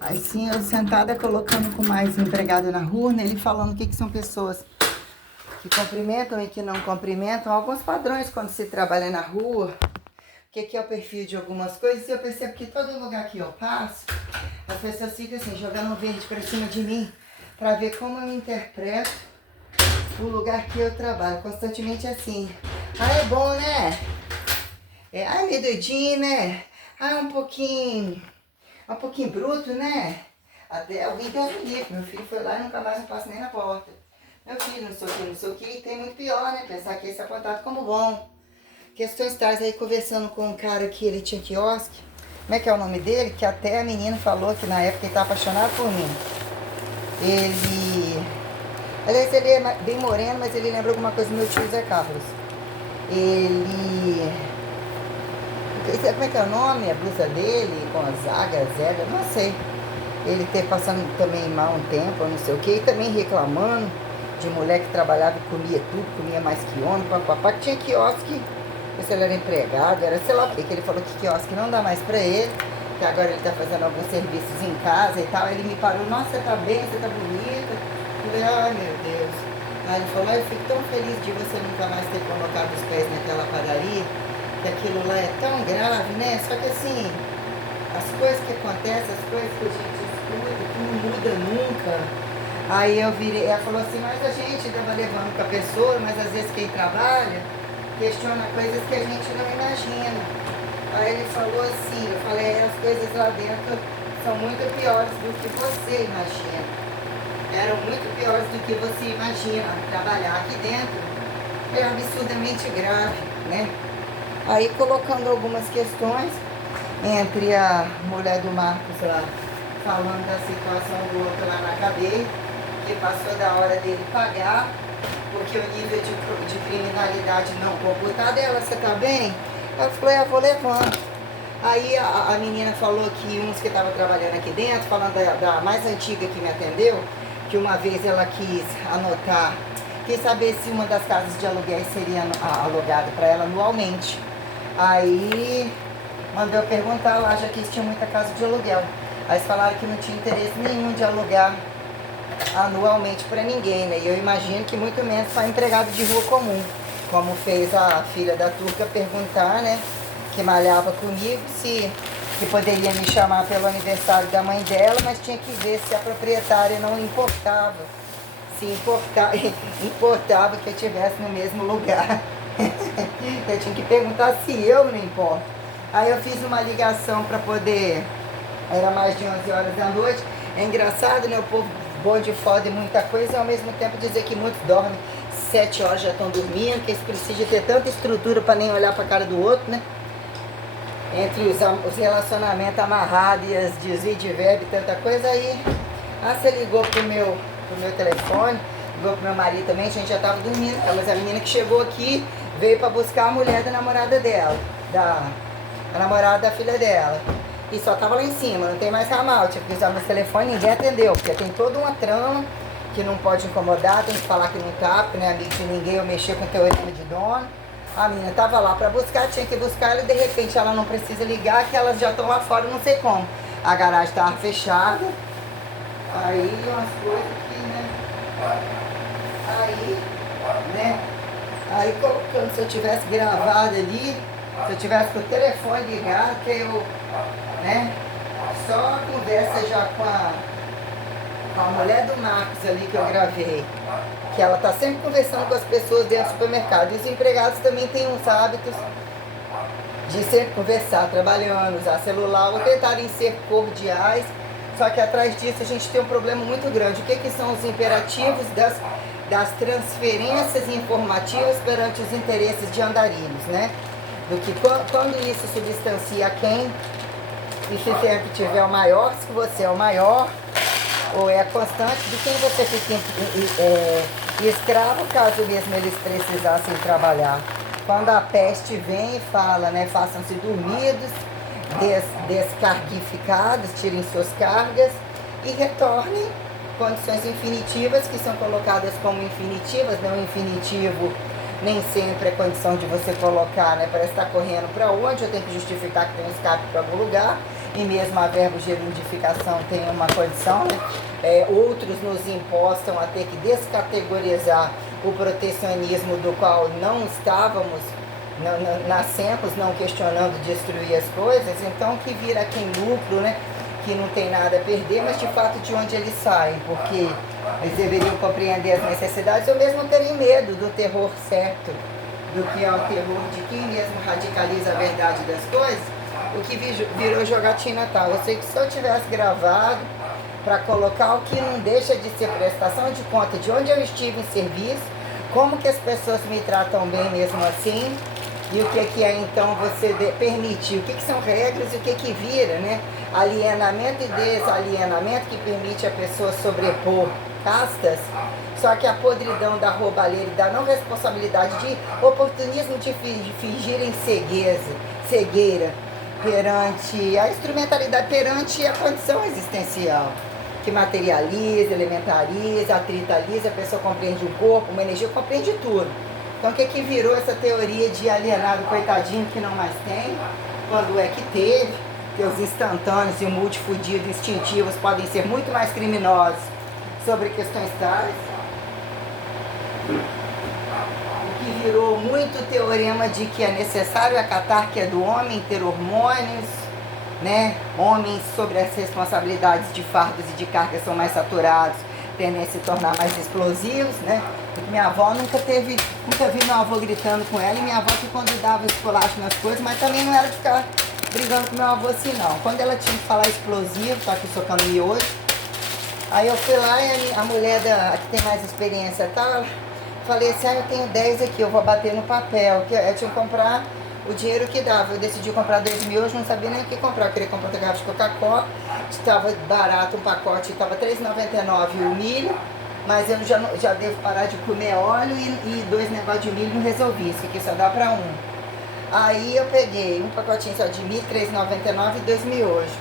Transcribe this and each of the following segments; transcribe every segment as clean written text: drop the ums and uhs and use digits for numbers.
Assim, eu sentada colocando com mais um empregado na rua, ele falando o que são pessoas que cumprimentam e que não cumprimentam. Alguns padrões quando se trabalha na rua, o que é o perfil de algumas coisas. E eu percebo que todo lugar que eu passo, as pessoas ficam assim, jogando verde pra cima de mim, pra ver como eu interpreto o lugar que eu trabalho. Constantemente assim. Ah, é bom, né? Ai, meio doidinho, né? Ah, um pouquinho bruto, né? Até alguém Deus me livre. Meu filho foi lá e nunca mais me passa nem na porta. Meu filho, não sei o que, e tem muito pior, né? Pensar que esse é apontado como bom. Questões tais aí, conversando com um cara que ele tinha quiosque. Como é que é o nome dele? Que até a menina falou que na época ele estava apaixonado por mim. Aliás, ele é bem moreno, mas ele lembra alguma coisa do meu tio Zé Carlos. Como é que é o nome? A blusa dele, com a zaga, zega, não sei. Ele passando também mal um tempo, não sei o que, e também reclamando de mulher que trabalhava e comia tudo, comia mais que homem, papapá, que tinha quiosque, não sei se ele era empregado, era sei lá o que ele falou que quiosque não dá mais pra ele, que agora ele tá fazendo alguns serviços em casa e tal. Ele me parou, nossa, você tá bem, você tá bonita. Eu falei, ai meu Deus. Aí ele falou, eu fico tão feliz de você nunca mais ter colocado os pés naquela padaria, que aquilo lá é tão grave, né? Só que assim, as coisas que acontecem, as coisas que a gente escuta, que não muda nunca. Aí eu virei, ela falou assim, mas a gente estava levando com a pessoa, mas às vezes quem trabalha questiona coisas que a gente não imagina. Aí ele falou assim, eu falei, as coisas lá dentro são muito piores do que você imagina. Eram muito piores do que você imagina. Trabalhar aqui dentro é absurdamente grave, né? Aí colocando algumas questões, entre a mulher do Marcos lá, falando da situação do outro lá na cadeia, que passou da hora dele pagar, porque o nível de criminalidade não computado. Ela, você tá bem? Eu falei, eu vou levando. Aí a menina falou que uns que estavam trabalhando aqui dentro, falando da mais antiga que me atendeu, que uma vez ela quis anotar, quis saber se uma das casas de aluguel seria alugada para ela anualmente. Aí mandou eu perguntar lá, já que eles tinham muita casa de aluguel. Aí eles falaram que não tinha interesse nenhum de alugar anualmente para ninguém, né? E eu imagino que muito menos para empregado de rua comum, como fez a filha da turca perguntar, né? Que malhava comigo, se poderia me chamar pelo aniversário da mãe dela, mas tinha que ver se a proprietária não importava. Se importava que eu estivesse no mesmo lugar. Eu tinha que perguntar se eu não importo. Aí eu fiz uma ligação para poder, era mais de 11 horas da noite. É engraçado, né? O povo bom de foda e muita coisa, e ao mesmo tempo dizer que muitos dormem 7 horas, já estão dormindo, que eles precisam ter tanta estrutura para nem olhar para a cara do outro, né? Entre os relacionamentos amarrados e as desvios de verbo e tanta coisa. Aí você ligou pro meu telefone, ligou pro meu marido também, a gente já tava dormindo, mas a menina que chegou aqui veio para buscar a mulher da namorada dela, a namorada da filha dela. E só tava lá em cima, não tem mais ramal, tive que usar meu telefone, ninguém atendeu, porque tem toda uma trama que não pode incomodar, tem que falar que não tá, porque não é amigo de ninguém, eu mexer com o teorema de dono. A menina tava lá pra buscar, tinha que buscar ela e de repente ela não precisa ligar, que elas já estão lá fora, não sei como. A garagem tava fechada, aí umas coisas que, aí colocando, se eu tivesse gravado ali, se eu tivesse com o telefone ligado, que eu, só a conversa já com a mulher do Marcos ali que eu gravei, que ela tá sempre conversando com as pessoas dentro do supermercado. E os empregados também têm uns hábitos de sempre conversar, trabalhando, usar celular, ou tentarem ser cordiais. Só que atrás disso a gente tem um problema muito grande. O que são os imperativos das transferências informativas perante os interesses de andarilhos, né? Do que quando isso se distancia a quem, e se sempre tiver o maior, se você é o maior, ou é a constante, de quem você fica escravo, caso mesmo eles precisassem trabalhar. Quando a peste vem e fala, né, façam-se dormidos, descargificados, tirem suas cargas e retornem. Condições infinitivas que são colocadas como infinitivas, né? O infinitivo nem sempre é condição de você colocar, né? Parece estar correndo para onde, eu tenho que justificar que tem um escape para algum lugar. e mesmo a verbo gerundificação tem uma condição, né? Outros nos impostam a ter que descategorizar o protecionismo do qual não estávamos, nascemos não questionando destruir as coisas, então que vira aqui em lucro, né? Que não tem nada a perder, mas de fato de onde eles saem, porque eles deveriam compreender as necessidades ou mesmo terem medo do terror certo, do que é o terror de quem mesmo radicaliza a verdade das coisas, o que virou jogatina tal. Eu sei que se eu tivesse gravado para colocar o que não deixa de ser prestação de conta de onde eu estive em serviço, como que as pessoas me tratam bem mesmo assim, e o que é então você permitir, o que são regras e o que vira, né? Alienamento e desalienamento que permite a pessoa sobrepor castas, só que a podridão da roubalheira e da não responsabilidade de oportunismo de fingir em cegueira perante a instrumentalidade, perante a condição existencial, que materializa, elementariza, atritaliza, a pessoa compreende o corpo, uma energia, compreende tudo. Então o que virou essa teoria de alienado coitadinho que não mais tem, quando é que teve, que os instantâneos e o multifudido instintivos podem ser muito mais criminosos sobre questões tais. O que virou muito teorema de que é necessário acatar que é do homem ter hormônios, né? Homens sobre as responsabilidades de fardos e de cargas são mais saturados, tendem a se tornar mais explosivos, né? Porque minha avó nunca vi meu avô gritando com ela, e minha avó que quando dava esculacho nas coisas, mas também não era de ficar brigando com meu avô assim não. Quando ela tinha que falar explosivo, tá aqui socando miojo, aí eu fui lá e a mulher que tem mais experiência e tal, falei assim, eu tenho 10 aqui, eu vou bater no papel, que eu tinha que comprar o dinheiro que dava. Eu decidi comprar 2 miojos, não sabia nem o que comprar. Eu queria comprar uma garrafa de Coca-Cola, estava barato um pacote, estava R$3,99 o milho, mas eu já devo parar de comer óleo e 2 negócios de milho não resolvi, isso aqui só dá para um. Aí eu peguei um pacotinho só de milho, R$3,99 e 2 miojos.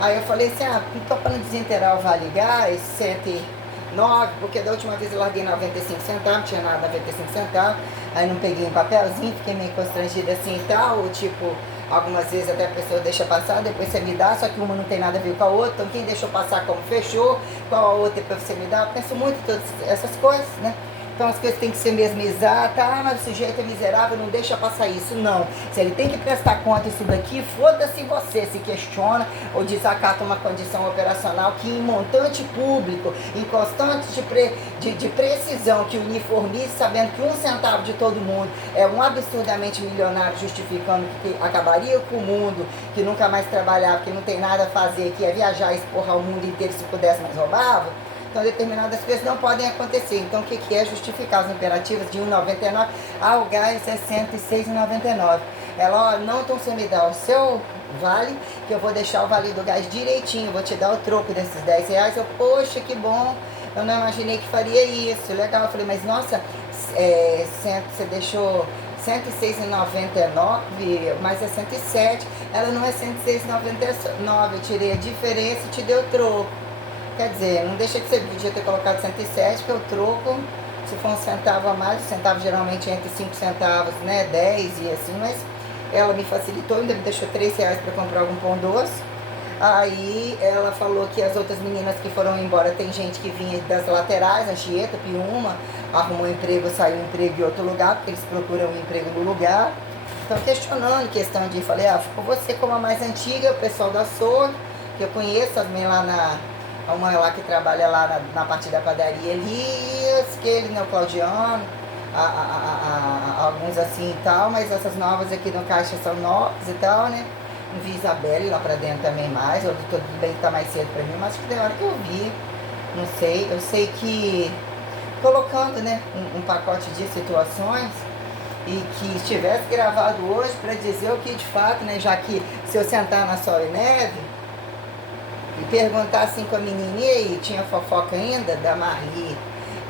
Aí eu falei assim, então para não desintegrar o Vale Gás, 109, porque da última vez eu larguei 95 centavos, tinha nada 95 centavos, aí não peguei um papelzinho, fiquei meio constrangida assim e tal, ou tipo, algumas vezes até a pessoa deixa passar, depois você me dá, só que uma não tem nada a ver com a outra, então quem deixou passar como fechou, qual a outra para você me dar, eu penso muito em todas essas coisas, né? Então as coisas têm que ser mesmizadas, mas o sujeito é miserável, não deixa passar isso, não. Se ele tem que prestar conta disso daqui, foda-se você, se questiona ou desacata uma condição operacional que em montante público, em constante de precisão, que uniformize, sabendo que 1 centavo de todo mundo é um absurdamente milionário, justificando que acabaria com o mundo, que nunca mais trabalhava, que não tem nada a fazer, que é viajar e esporrar o mundo inteiro, se pudesse, mas roubava. Então, determinadas coisas não podem acontecer. Então, o que é justificar as imperativas de R$1,99? O gás é R$106,99. Ela, não, então você me dá o seu vale, que eu vou deixar o vale do gás direitinho, eu vou te dar o troco desses R$10. Eu, poxa, que bom, eu não imaginei que faria isso, legal. Eu falei, mas nossa, você deixou R$106,99, mas é 107. Ela não é R$106,99, eu tirei a diferença e te dei o troco. Quer dizer, não deixa de ser, podia ter colocado 107, que eu troco, se for 1 centavo a mais, o centavo geralmente é entre 5 centavos, né, 10 e assim, mas ela me facilitou, ainda me deixou R$3 para comprar algum pão doce. Aí ela falou que as outras meninas que foram embora, tem gente que vinha das laterais, Anchieta, Piúma, arrumou um emprego, saiu um emprego em outro lugar, porque eles procuram um emprego no lugar. Então questionando, questão de, falei, ficou você como a mais antiga, o pessoal da açougue, que eu conheço também lá uma lá que trabalha lá na parte da padaria, Elias, aquele, né, o Claudiano, alguns assim e tal, mas essas novas aqui no caixa são novas e tal, né? Não vi Isabelle lá pra dentro também mais, tudo bem que tá mais cedo pra mim, mas acho que tem hora que eu vi, não sei, eu sei que colocando, né, um pacote de situações e que estivesse gravado hoje para dizer o que de fato, né, já que se eu sentar na Sol e Neve e perguntar assim com a menininha, e tinha fofoca ainda da Marli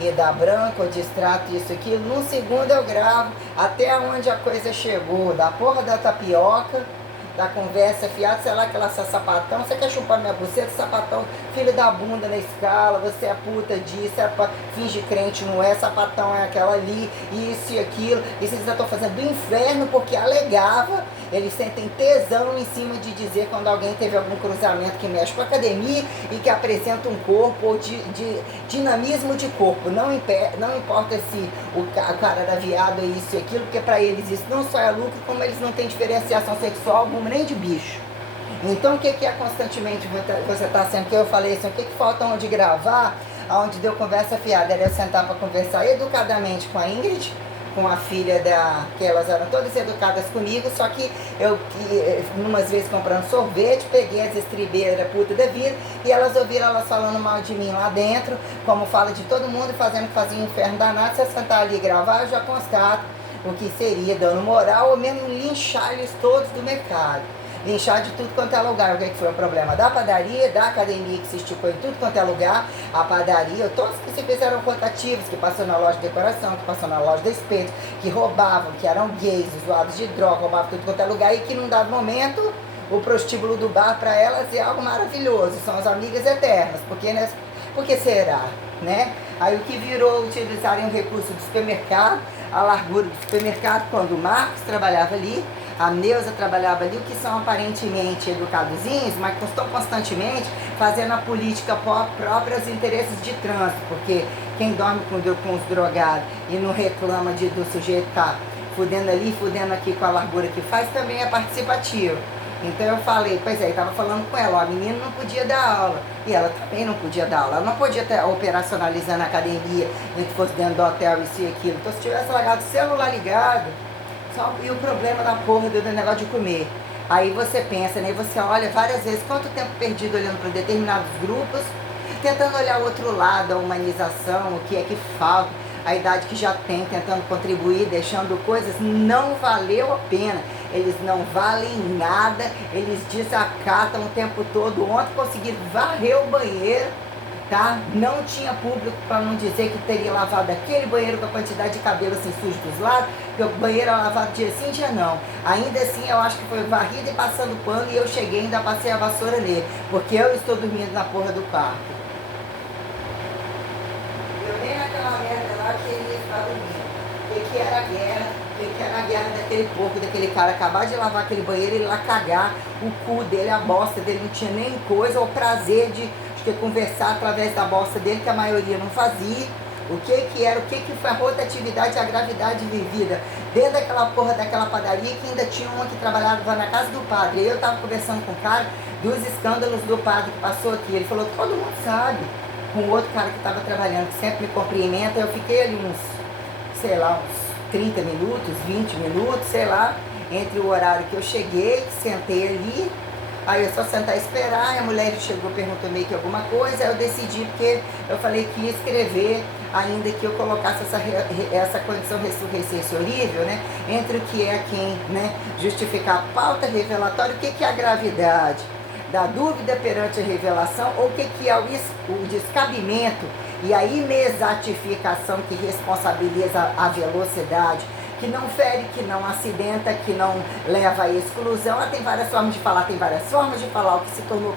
e da Branca, o distrato, isso, aquilo, num segundo eu gravo até onde a coisa chegou, da porra da tapioca, da conversa fiada, sei lá, aquela sapatão, você quer chupar minha buceta, sapatão, filho da bunda na escala, você é puta disso, finge crente, não é, sapatão é aquela ali, isso e aquilo, e vocês já estão fazendo do inferno porque alegava Eles sentem tesão em cima de dizer quando alguém teve algum cruzamento que mexe com a academia e que apresenta um corpo ou de dinamismo de corpo. Não importa se o cara era viado, isso e aquilo, porque para eles isso não só é lucro, como eles não têm diferenciação sexual como nem de bicho. Então o que é constantemente você está sendo, que eu falei assim, o que falta onde gravar, onde deu conversa fiada, era eu sentar para conversar educadamente com a Ingrid, com a filha que elas eram todas educadas comigo, só que eu, umas vezes comprando sorvete, peguei as estribeiras puta da vida, e elas ouviram elas falando mal de mim lá dentro, como fala de todo mundo, fazendo que fazia um inferno danado. Se eu sentar ali e gravar, eu já constato o que seria dando moral, ou mesmo linchar eles todos do mercado. Linchar de tudo quanto é lugar. O que foi o problema? Da padaria, da academia que se esticou em tudo quanto é lugar, a padaria, todos que se fizeram contativos, que passou na loja de decoração, que passou na loja de espeto, que roubavam, que eram gays, usuários de droga, roubavam tudo quanto é lugar, e que num dado momento o prostíbulo do bar para elas é algo maravilhoso, são as amigas eternas, porque será, né? Aí o que virou utilizarem o recurso do supermercado, a largura do supermercado, quando o Marcos trabalhava ali, a Neuza trabalhava ali, o que são aparentemente educadozinhos, mas estão constantemente fazendo a política própria aos interesses de trânsito, porque quem dorme com os drogados e não reclama do sujeito estar fudendo ali, fudendo aqui com a largura que faz, também é participativo. Então eu falei, pois é, eu estava falando com ela, ó, a menina não podia dar aula, e ela também não podia dar aula, ela não podia estar operacionalizando a academia, nem que fosse dentro do hotel, isso e aquilo. Então se tivesse largado o celular ligado, e o problema da porra do negócio de comer. Aí você pensa, né? Você olha várias vezes, quanto tempo perdido olhando para determinados grupos, tentando olhar o outro lado, a humanização, o que é que falta, a idade que já tem, tentando contribuir, deixando coisas, não valeu a pena. Eles não valem nada, eles desacatam o tempo todo. Ontem conseguiram varrer o banheiro, tá? Não tinha público, para não dizer que teria lavado aquele banheiro com a quantidade de cabelo assim sujo dos lados, porque o banheiro era lavado dia sim, dia não. Ainda assim, eu acho que foi varrido e passando pano, e eu cheguei e ainda passei a vassoura nele, porque eu estou dormindo na porra do quarto. Eu nem naquela merda lá queria estar dormindo. O que era a guerra? O que era a guerra daquele porco, daquele cara acabar de lavar aquele banheiro e ir lá cagar o cu dele, a bosta dele, não tinha nem coisa, ou prazer de conversar através da bosta dele, que a maioria não fazia. O que era, o que foi a rotatividade e a gravidade vivida dentro daquela porra daquela padaria, que ainda tinha uma que trabalhava na casa do padre. E eu tava conversando com o cara dos escândalos do padre que passou aqui. Ele falou, todo mundo sabe. Com o outro cara que estava trabalhando, que sempre me cumprimenta, eu fiquei ali sei lá, uns 30 minutos, 20 minutos, sei lá, entre o horário que eu cheguei, sentei ali. Aí eu só sentar e esperar, a mulher chegou, perguntou meio que alguma coisa, aí eu decidi, porque eu falei que ia escrever, ainda que eu colocasse essa condição ressurreição horrível, né, entre o que é quem, né, justificar a pauta revelatória, o que é a gravidade da dúvida perante a revelação, ou o que é o descabimento e a imexatificação que responsabiliza a velocidade, que não fere, que não acidenta, que não leva à exclusão. Ela tem várias formas de falar, o que se tornou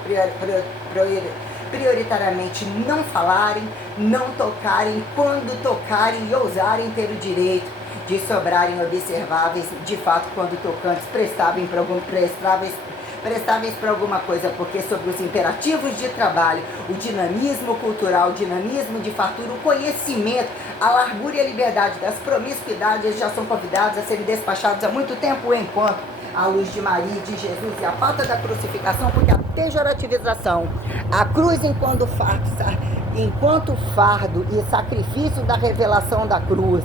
prioritariamente não falarem, não tocarem, quando tocarem e ousarem ter o direito de sobrarem observáveis, de fato, quando tocantes prestáveis para alguma coisa, porque sobre os imperativos de trabalho, o dinamismo cultural, o dinamismo de fartura, o conhecimento, a largura e a liberdade das promiscuidades, eles já são convidados a serem despachados há muito tempo, enquanto a luz de Maria e de Jesus e a falta da crucificação, porque a pejorativização, a cruz enquanto fardo e sacrifício da revelação da cruz,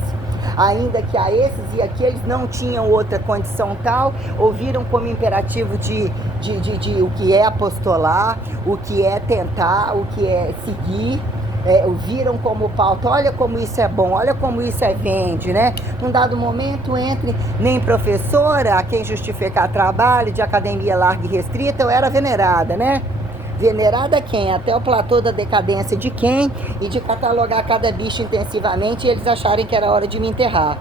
ainda que a esses e aqueles não tinham outra condição tal, ouviram como imperativo de o que é apostolar, o que é tentar, o que é seguir, viram como pauta, olha como isso é bom, olha como isso vende, né? Num dado momento, entre nem professora, a quem justificar trabalho de academia larga e restrita, eu era venerada, né? Venerada quem? Até o platô da decadência de quem? E de catalogar cada bicho intensivamente e eles acharem que era hora de me enterrar.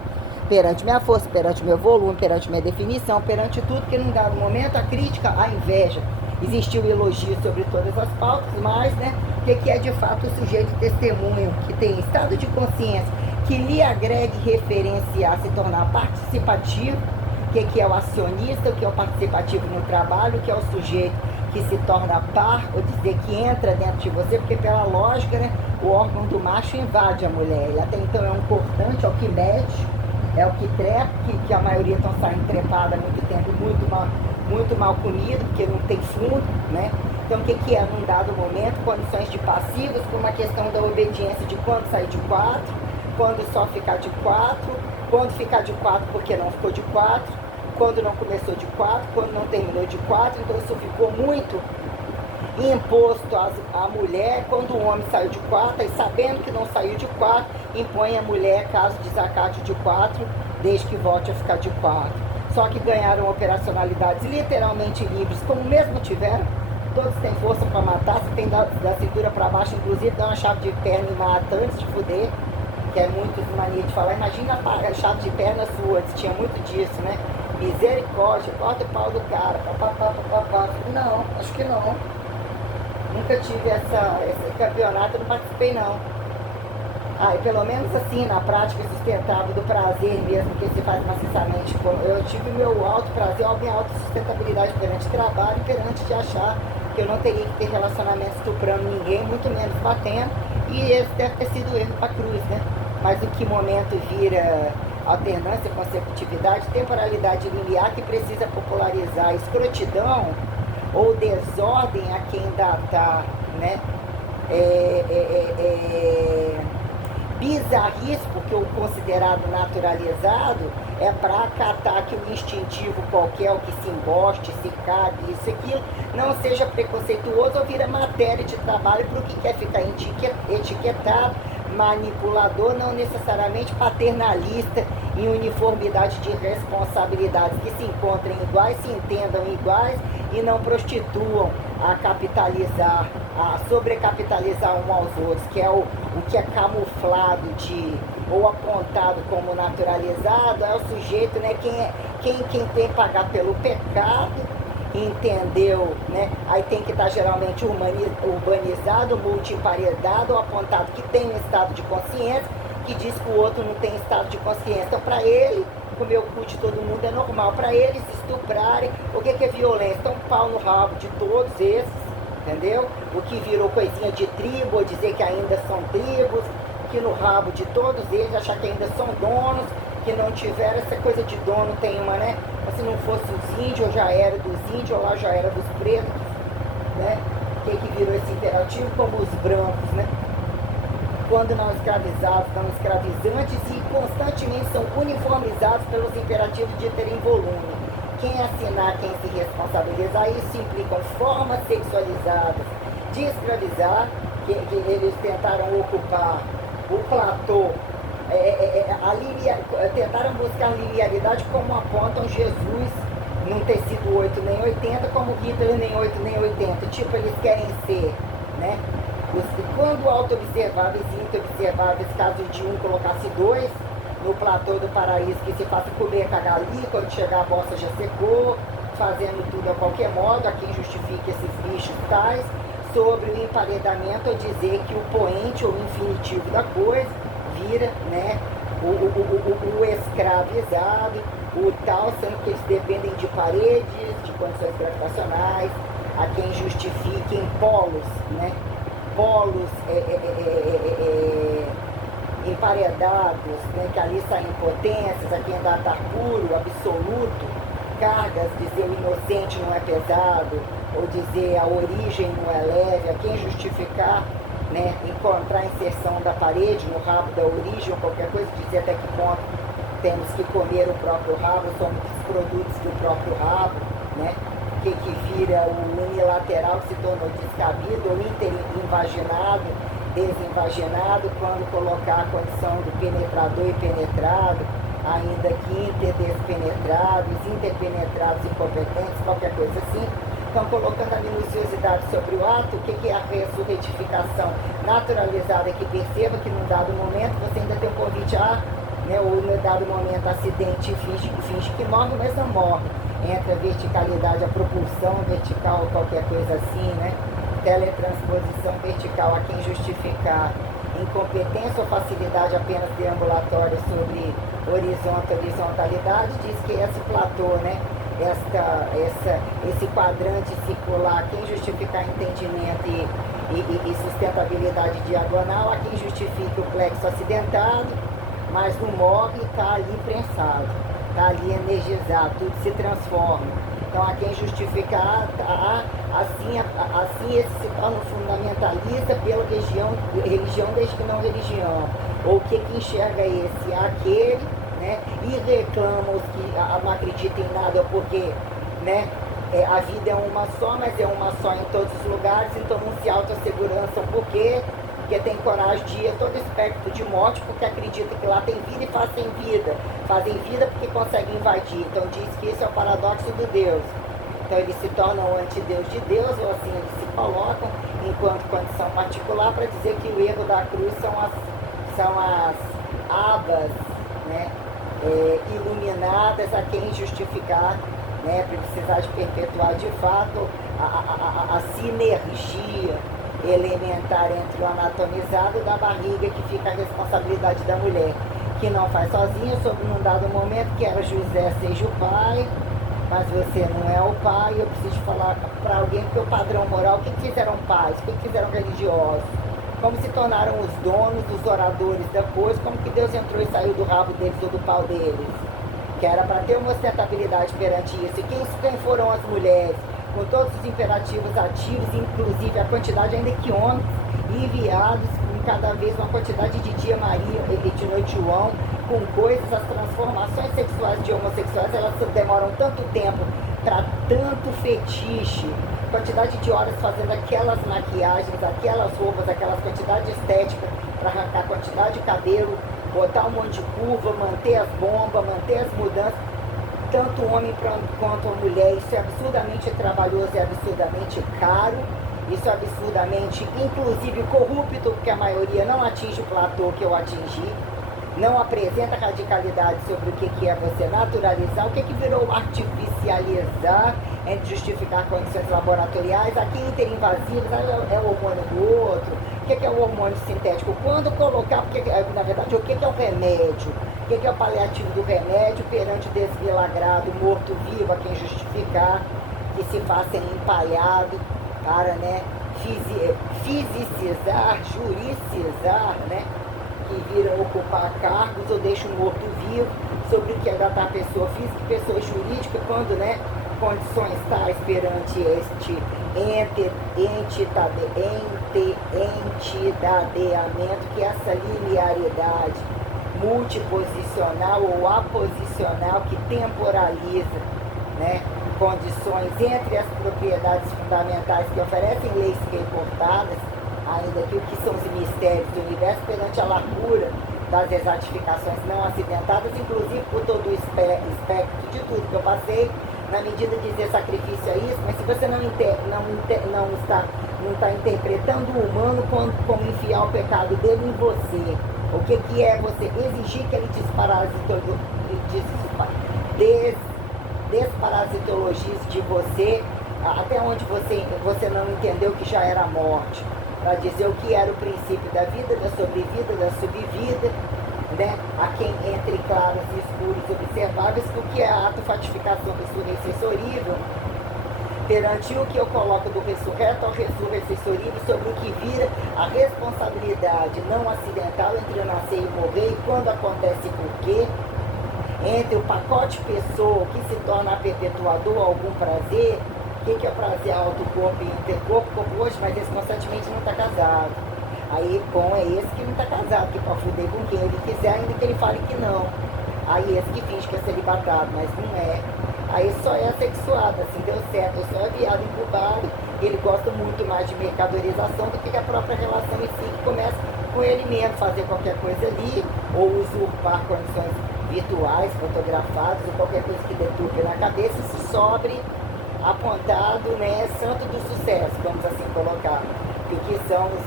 Perante minha força, perante meu volume, perante minha definição, perante tudo, que num dado momento a crítica, a inveja. Existiu elogio sobre todas as pautas, mas, né, o que é de fato o sujeito testemunho, que tem estado de consciência, que lhe agregue referenciar, se tornar participativo, que é o acionista, o que é o participativo no trabalho, o que é o sujeito que se torna par, ou dizer que entra dentro de você, porque pela lógica, né, o órgão do macho invade a mulher. Ele até então é um cortante, é o que mede, é o que trepa, que a maioria estão saindo trepada há muito tempo, muito mal comido, porque não tem fundo, né? Então o que é, num dado momento, condições de passivos, com uma questão da obediência de quando sair de 4, quando só ficar de 4, quando ficar de 4 porque não ficou de 4, quando não começou de 4, quando não terminou de 4, então isso ficou muito imposto à mulher. Quando o homem saiu de 4, e sabendo que não saiu de 4, impõe a mulher, caso desacate de 4, desde que volte a ficar de 4. Só que ganharam operacionalidades literalmente livres, como mesmo tiveram. Todos têm força para matar, se tem da cintura para baixo, inclusive dá uma chave de perna e mata antes de fuder, que é muito mania de falar. Imagina a chave de perna sua, tinha muito disso, né? Misericórdia, corta o pau do cara, papapá. Não, acho que não. Nunca tive esse campeonato, não participei não. Ah, e pelo menos assim, na prática sustentável do prazer mesmo, que se faz maciçamente. Eu tive meu alto prazer, a minha autossustentabilidade perante trabalho e perante de achar que eu não teria que ter relacionamento estuprando ninguém, muito menos batendo. E esse deve ter sido o erro da cruz, né? Mas o que momento vira alternância, consecutividade, temporalidade linear, que precisa popularizar escrotidão ou desordem a quem ainda está, né? Bizarrice, porque o considerado naturalizado é para acatar que o instintivo qualquer, o que se emboste, se cabe, isso, aquilo, não seja preconceituoso ou vira matéria de trabalho para o que quer ficar etiquetado, manipulador, não necessariamente paternalista, em uniformidade de responsabilidades, que se encontrem iguais, se entendam iguais e não prostituam a capitalizar, a sobrecapitalizar um aos outros, que é o que é camuflado ou apontado como naturalizado, é o sujeito, né, quem tem que pagar pelo pecado, entendeu, né? Aí tem que estar geralmente urbanizado, multiparedado, ou apontado que tem um estado de consciência, que diz que o outro não tem estado de consciência. Então, para ele, comer o cu de todo mundo é normal. Para eles estuprarem, o que é violência? Então, pau no rabo de todos esses, entendeu? O que virou coisinha de tribo, ou dizer que ainda são tribos, que no rabo de todos eles, achar que ainda são donos, que não tiveram essa coisa de dono, tem uma, né? Mas se não fosse os índios, eu já era dos índios, ou lá já era dos pretos, né? Que virou esse interativo como os brancos, né? Quando não escravizados, não escravizantes, e constantemente são uniformizados pelos imperativos de terem volume. Quem assinar, quem se responsabilizar, isso implicam formas sexualizadas de escravizar, que eles tentaram ocupar o platô, tentaram buscar linearidade, como apontam Jesus não ter sido 8 nem 80, como Hitler nem 8 nem 80. Tipo, eles querem ser, né? Quando auto-observáveis e inter-observáveis, caso de um colocasse 2, no platô do paraíso, que se faça comer, cagar ali, quando chegar a bosta já secou, fazendo tudo a qualquer modo, a quem justifique esses bichos tais, sobre o emparedamento, ou dizer que o poente ou o infinitivo da coisa vira, né, o escravizado, o tal, sendo que eles dependem de paredes, de condições gravitacionais, a quem justifiquem polos, né, polos emparedados, né, que ali saem potências, a quem dá estar puro, absoluto, cargas, dizer o inocente não é pesado, ou dizer a origem não é leve, a quem justificar, né, encontrar a inserção da parede no rabo da origem, ou qualquer coisa, dizer até que ponto temos que comer o próprio rabo, somos os produtos do próprio rabo, né, que vira o unilateral, que se tornou descabido, ou interinvaginado, desinvaginado, quando colocar a condição do penetrador e penetrado, ainda que interdespenetrados, interpenetrados incompetentes, qualquer coisa assim. Estão colocando a minuciosidade sobre o ato, o que é a ressurretificação naturalizada, que perceba que num dado momento você ainda tem um convite a, né, ou num dado momento acidente finge que morre, mas não morre. Entra a verticalidade, a propulsão vertical, qualquer coisa assim, né? Teletransposição vertical, a quem justificar incompetência ou facilidade apenas deambulatória sobre horizontalidade, diz que esse platô, né? Esse quadrante circular, quem justificar entendimento e sustentabilidade diagonal, a quem justifica o plexo acidentado, mas não morre, está ali prensado, está ali energizado, tudo se transforma. Então, a quem justificar, assim esse se torna fundamentalista pela religião desde que não religião. Ou o que enxerga esse? Aquele, né? E reclama os que não acreditam em nada, porque, né? A vida é uma só, mas é uma só em todos os lugares, então não se autossegurançam. Por quê? Porque tem coragem de ir a todo espectro de morte, porque acredita que lá tem vida e fazem vida. Fazem vida porque conseguem invadir. Então diz que esse é o paradoxo do Deus. Então eles se tornam o antideus de Deus, ou assim eles se colocam enquanto condição particular para dizer que o erro da cruz são as abas, né, iluminadas a quem justificar, né, para precisar de perpetuar de fato a sinergia elementar entre o anatomizado da barriga, que fica a responsabilidade da mulher, que não faz sozinha, sob num dado momento que era José seja o pai, mas você não é o pai. Eu preciso falar para alguém que o padrão moral, o que fizeram pais, o que fizeram religiosos, como se tornaram os donos, os oradores da coisa, como que Deus entrou e saiu do rabo deles ou do pau deles, que era para ter uma ostentabilidade perante isso. E quem foram as mulheres, com todos os imperativos ativos, inclusive a quantidade ainda que homens enviados, com cada vez uma quantidade de dia Maria e de noite João, com coisas, as transformações sexuais de homossexuais, elas demoram tanto tempo para tanto fetiche, quantidade de horas fazendo aquelas maquiagens, aquelas roupas, aquelas quantidade estética para arrancar quantidade de cabelo, botar um monte de curva, manter as bombas, manter as mudanças. Tanto o homem quanto a mulher, isso é absurdamente trabalhoso, é absurdamente caro, isso é absurdamente, inclusive, corrupto, porque a maioria não atinge o platô que eu atingi, não apresenta radicalidade sobre o que é você naturalizar, o que virou artificializar, justificar condições laboratoriais, aqui interinvasivos, é o hormônio do outro, o que é o hormônio sintético, quando colocar, porque, na verdade, o que é o remédio, o que é o paliativo do remédio perante o desmilagrado, morto-vivo, a quem justificar, que se faça empalhado para, né, fisicizar, juricizar, né, que viram ocupar cargos ou deixam morto-vivo sobre o que é tratar pessoa física e pessoa jurídica, quando, né, condições tais perante este entidadeamento, que é essa linearidade multiposicional ou aposicional que temporaliza, né, condições entre as propriedades fundamentais que oferecem leis reportadas, ainda que o que são os mistérios do universo perante a largura das exatificações não acidentadas, inclusive por todo o espectro de tudo que eu passei, na medida de dizer sacrifício é isso, mas se você não está interpretando o humano como enfiar o pecado dele em você, o que é você exigir que ele desparasitologize de você, até onde você não entendeu que já era a morte, para dizer o que era o princípio da vida, da sobrevida, da subvida, né? A quem entre claros e escuros observáveis, o que é a ato-fatificação ressurressorível, perante o que eu coloco do ressurreto ao ressurressorível, sobre o que vira a responsabilidade não acidental entre o nascer e morrer, e quando acontece por quê, entre o pacote pessoa que se torna perpetuador algum prazer. O que é o prazer auto-corpo e intercorpo? Corpo hoje, mas esse constantemente não está casado. Aí, bom, é esse que não está casado, que pode fuder com quem ele quiser, ainda que ele fale que não. Aí esse que finge que é celibatado, mas não é. Aí só é assexuado, assim, deu certo, só é viado incubado, ele gosta muito mais de mercadorização do que a própria relação em si, que começa com ele mesmo, fazer qualquer coisa ali, ou usurpar condições virtuais, fotografadas, ou qualquer coisa que deturpe na cabeça, e se sobre apontado, né, santo do sucesso, vamos assim colocar, e que são os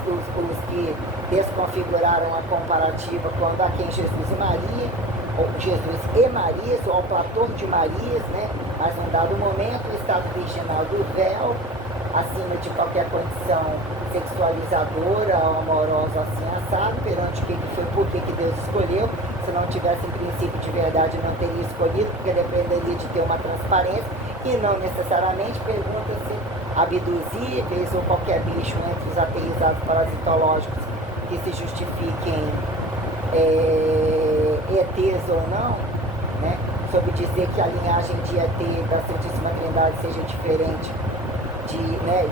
que desconfiguraram a comparativa quando a quem Jesus e Maria, ou Jesus e Marias, ou ao platô de Marias, né, mas num dado momento o estado virginal do véu, acima de qualquer condição sexualizadora, amorosa, assim, assado, perante o que foi, por que Deus escolheu, Se não tivesse em princípio de verdade, não teria escolhido, porque dependeria de ter uma transparência, e não necessariamente pergunta-se abduzíveis ou qualquer bicho entre os aterrizados parasitológicos que se justifiquem ETs ou não, né? Sobre dizer que a linhagem de ET da Santíssima Trindade seja diferente,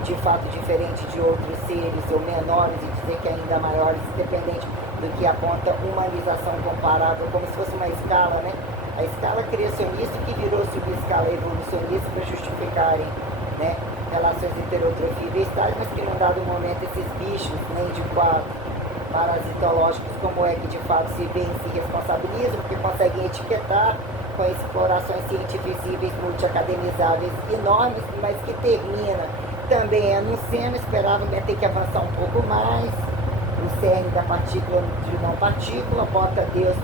de fato diferente de outros seres ou menores, e dizer que ainda maiores, independente do que aponta humanização comparável, como se fosse uma escala, né? A escala criacionista que virou subescala evolucionista para justificarem, né, relações heterotrofia e estágio, mas que num dado momento esses bichos, nem de quatro, parasitológicos, como é que de fato se veem, se responsabilizam, porque conseguem etiquetar com explorações cientificíveis, multiacademizáveis enormes, mas que termina também anunciando, esperava que ia ter que avançar um pouco mais, o cerne da partícula de não partícula, bota Deus,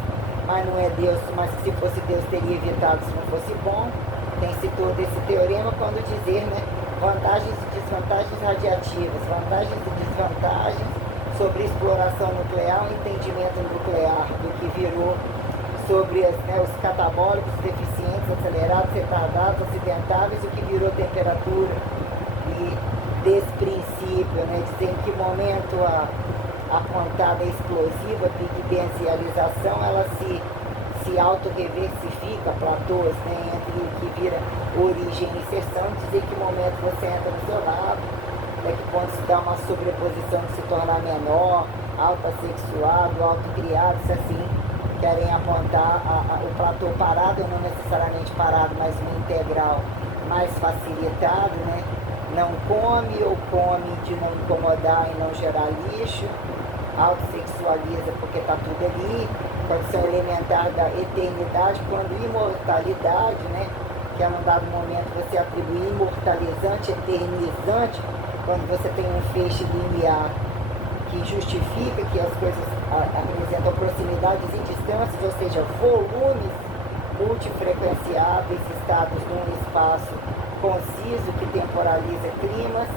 mas não é Deus, mas que se fosse Deus teria evitado se não fosse bom. Tem-se todo esse teorema quando dizer, né, vantagens e desvantagens radiativas, vantagens e desvantagens sobre exploração nuclear, o entendimento nuclear do que virou sobre os catabólicos, deficientes, acelerados, retardados, acidentáveis, o que virou temperatura. E desse princípio, né, dizer em que momento a pontada explosiva, big-benzialização, ela se auto-reversifica, platôs, né, entre o que vira origem e inserção, dizer que momento você entra no seu lado, até que ponto se dá uma sobreposição de se tornar menor, autoassexuado, autocriado, se assim querem apontar o platô parado, ou não necessariamente parado, mas um integral mais facilitado, né? Não come ou come de não incomodar e não gerar lixo, autossexualiza porque está tudo ali, condição elementar da eternidade, quando imortalidade, né? Que é num dado momento você atribui imortalizante, eternizante, quando você tem um feixe linear que justifica que as coisas apresentam proximidades e distâncias, ou seja, volumes multifrequenciáveis, estados num espaço conciso que temporaliza climas,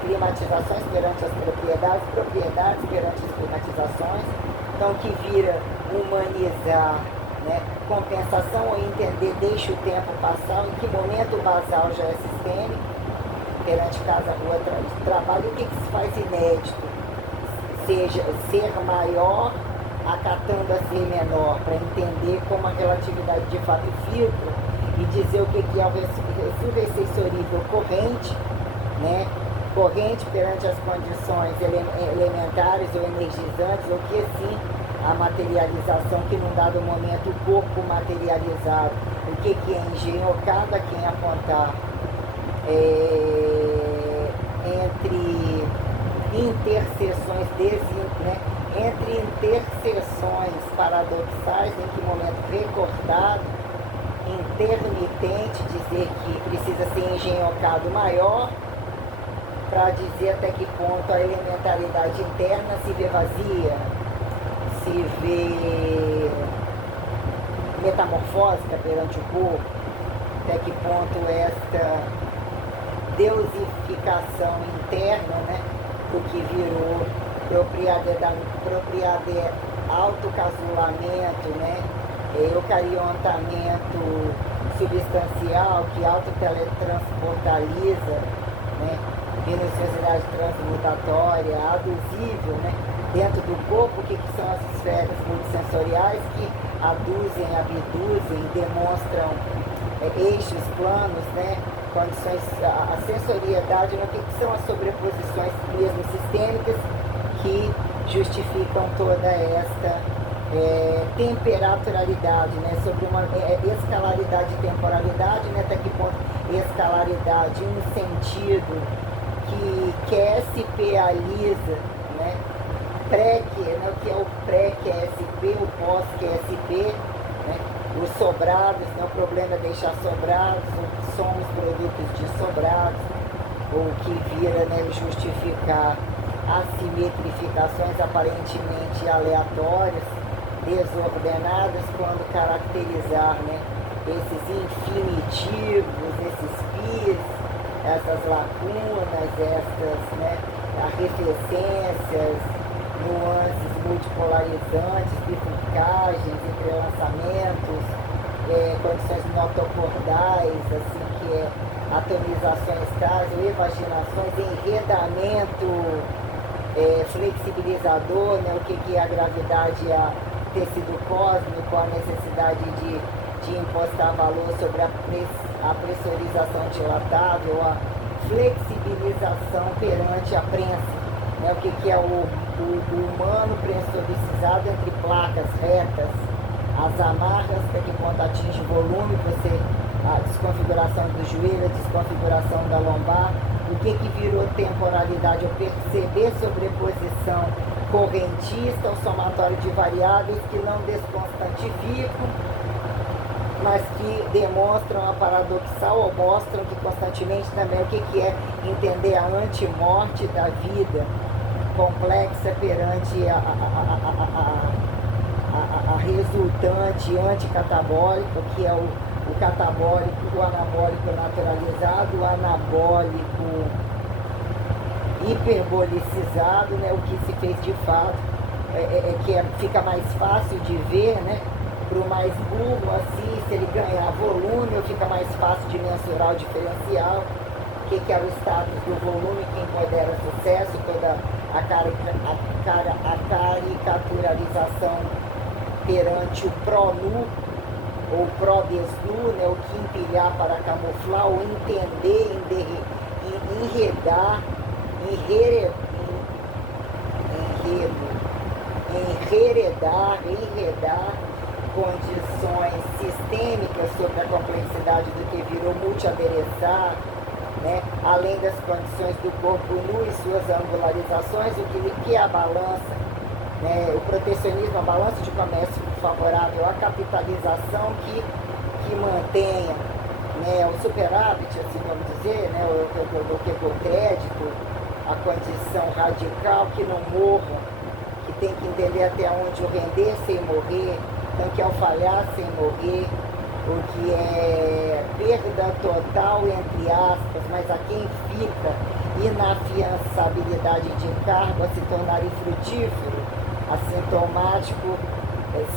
climatizações perante as propriedades, propriedades perante as climatizações, então que vira humanizar, né? Compensação ou entender, deixa o tempo passar, em que momento o basal já é sistêmico, perante casa, rua, trabalho, o que se faz inédito? Seja ser maior acatando a ser menor, para entender como a relatividade de fato filtra e dizer o que é o recessorível corrente, né? Corrente perante as condições elementares ou energizantes, ou que sim a materialização, que num dado momento o corpo materializado, o que é engenhocado a quem apontar entre interseções entre interseções paradoxais, em que momento recortado, intermitente, dizer que precisa ser engenhocado maior, para dizer até que ponto a elementaridade interna se vê vazia, se vê metamorfósica perante o corpo, até que ponto esta deusificação interna, né, do que virou propriedade autocasulamento, né, eucariontamento substancial que autoteletransportaliza, né, minuciosidade transmutatória, adusível, né, dentro do corpo, o que são as esferas multissensoriais que aduzem, abduzem, demonstram eixos, planos, né, condições, a sensoriedade, no que são as sobreposições mesmo sistêmicas que justificam toda esta temperaturalidade, né, sobre uma escalaridade e temporalidade, né, até que ponto escalaridade, um sentido que QSP-aliza, né, né, o que é o pré-QSP, o pós-QSP, né, os sobrados, né, o problema é deixar sobrados, somos produtos de sobrados, ou que vira, né, justificar assimetrificações aparentemente aleatórias, desordenadas, quando caracterizar, né, esses infinitivos, esses pis, essas lacunas, estas, né, arrefecências, nuances multipolarizantes, bifurcagens, entrelaçamentos, condições notocordais, assim, que é atomizações caso, evaginações, enredamento, flexibilizador, né, o que é a gravidade, a tecido cósmico, a necessidade de impostar valor sobre a pressurização dilatável, a flexibilização perante a prensa, né, o que é o humano pressurizado entre placas retas, as amarras, até que ponto atinge volume, a desconfiguração do joelho, a desconfiguração da lombar, o que virou temporalidade, o perceber sobreposição correntista, o somatório de variáveis que não desconstantificam, mas que demonstram a paradoxal ou mostram que constantemente também o que é entender a antimorte da vida complexa perante a resultante anticatabólica, que é o catabólico, o anabólico naturalizado, o anabólico hiperbolicizado, né, o que se fez de fato, fica mais fácil de ver, né, para o mais burro, assim, se ele ganhar volume, fica mais fácil de mensurar o diferencial, o que é o status do volume, que empodera o sucesso, toda a caricaturalização perante o pró-nu, ou pró-desnu, né, o que empilhar para camuflar, ou entender, enredar, enredar condições sistêmicas sobre a complexidade do que virou multiadereçar, né, além das condições do corpo nu e suas angularizações, o que é a balança, né, o protecionismo, a balança de comércio favorável à capitalização que mantenha, né, o superávit, assim vamos dizer, né, o crédito, a condição radical que não morra, que tem que entender até onde o render sem morrer, então que é o falhar sem morrer, o que é perda total, entre aspas, mas a quem fica inafiançabilidade de cargo a se tornar infrutífero, assintomático,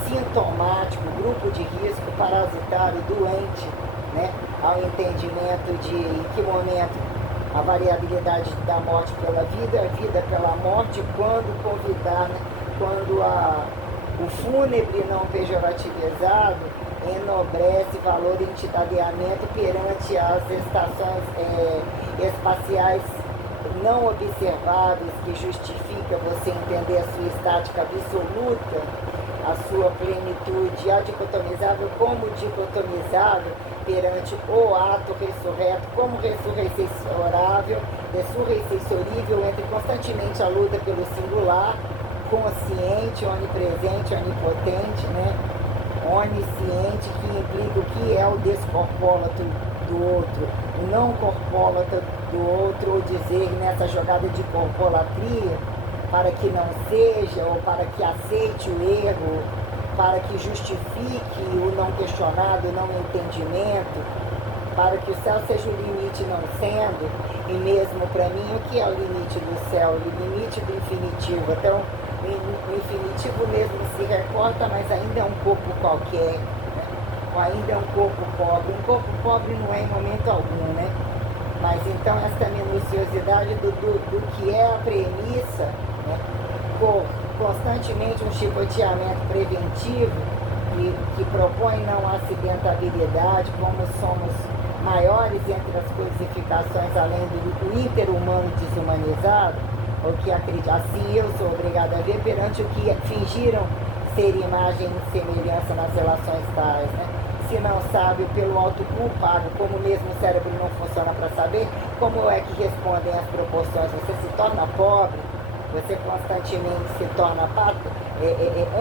sintomático, grupo de risco, parasitário, doente, né, ao entendimento de em que momento a variabilidade da morte pela vida, a vida pela morte, quando convidar, né, quando o fúnebre não pejorativizado enobrece valor de entitadeamento perante as estações espaciais não observáveis, que justifica você entender a sua estática absoluta, a sua plenitude adicotomizável como dicotomizável perante o ato ressurreto como ressurreiçorível entre constantemente a luta pelo singular, consciente, onipresente, onipotente, né? Onisciente, que implica o que é o descorpólatra do outro, o não corpólatra do outro, ou dizer nessa jogada de corpolatria, para que não seja, ou para que aceite o erro, para que justifique o não questionado, o não entendimento, para que o céu seja o limite não sendo, e mesmo para mim, o que é o limite do céu? O limite do infinitivo. Então, o infinitivo mesmo se recorta, mas ainda é um corpo qualquer, né? Ou ainda é um corpo pobre. Um corpo pobre não é em momento algum, né? Mas então essa minuciosidade do que é a premissa, né? Por constantemente um chicoteamento preventivo que propõe não acidentabilidade, como somos maiores entre as codificações além do inter-humano desumanizado, o que acredita, assim eu sou obrigado a ver perante o que fingiram ser imagem e semelhança nas relações tais, né? Se não sabe pelo alto culpado, como mesmo o cérebro não funciona para saber, como é que respondem as proporções? Você se torna pobre, você constantemente se torna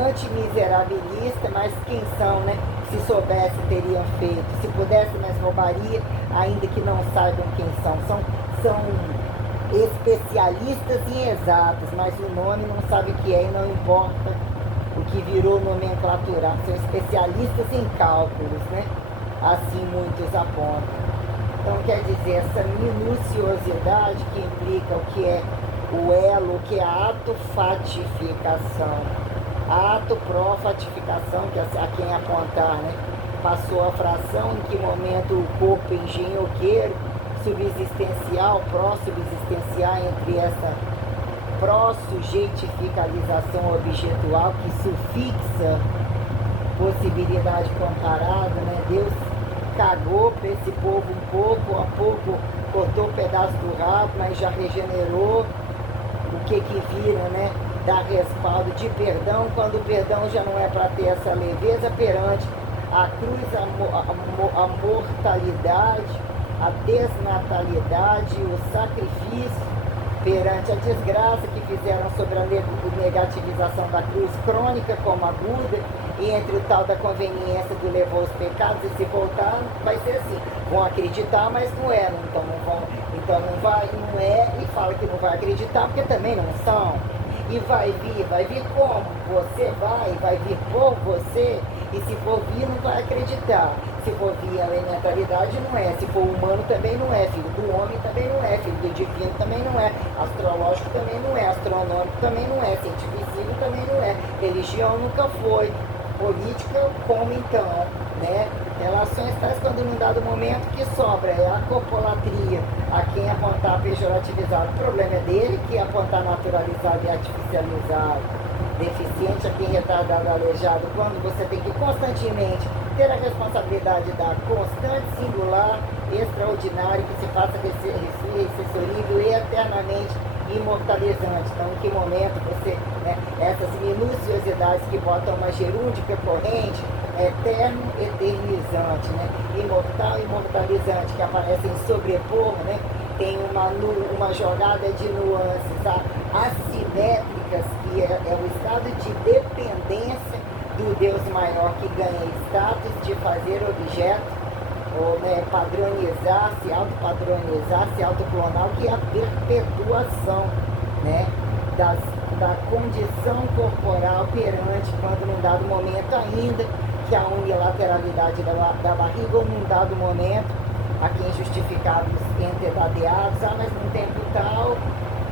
antimiserabilista, mas quem são, né? Se soubesse, teriam feito. Se pudesse, mas roubaria, ainda que não saibam quem são. São especialistas em exatas, mas o nome não sabe o que é e não importa o que virou nomenclatura. São especialistas em cálculos, né? Assim muitos apontam. Então, quer dizer, essa minuciosidade que implica o que é o elo, que é a atofatificação. A atoprofatificação, que é a quem apontar, né? Passou a fração em que momento o corpo engenhoqueiro, subsistencial, pró-subsistencial, entre essa pró-sujeitificalização objetual que sufixa possibilidade comparada, né? Deus cagou para esse povo um pouco, a pouco cortou um pedaço do rabo, mas já regenerou. O que vira, né? Dá respaldo de perdão, quando o perdão já não é para ter essa leveza perante a cruz, a mortalidade, a desnatalidade, o sacrifício, perante a desgraça que fizeram sobre a negativização da cruz crônica como aguda, e entre o tal da conveniência do levou os pecados e se voltaram, vai ser assim, vão acreditar, mas não é, então não vão, então não vai, não é, e fala que não vai acreditar, porque também não são. E vai vir como? Você vai vir por você, e se for vir, não vai acreditar. Se for vir a elementalidade, não é. Se for humano, também não é. Filho do homem também não é. Filho do divino também não é. Astrológico também não é. Astronômico também não é. Científico também não é. Religião nunca foi. Política, como então, né? Relações tais quando num dado momento que sobra é a copolatria, a quem apontar pejorativizado. O problema é dele, que apontar naturalizado e artificializado. Deficiente a quem retardado, aleijado, quando você tem que constantemente ter a responsabilidade da constante, singular, extraordinário, que se faça recessorível e eternamente imortalizante. Então, em que momento você, né, essas minuciosidades que botam uma gerúndica corrente, eterno, eternizante, né, imortal, imortalizante, que aparecem sobrepor, né, tem uma jogada de nuances assimétricas, que é o estado de dependência do Deus maior, que ganha status de fazer objeto, ou, né, padronizar, se autopadronizar, se autoclonar, que é a perpetuação, né, da condição corporal perante, quando num dado momento ainda, que a unilateralidade da barriga, ou num dado momento, aqui em justificados entedadeados, mas num tempo tal,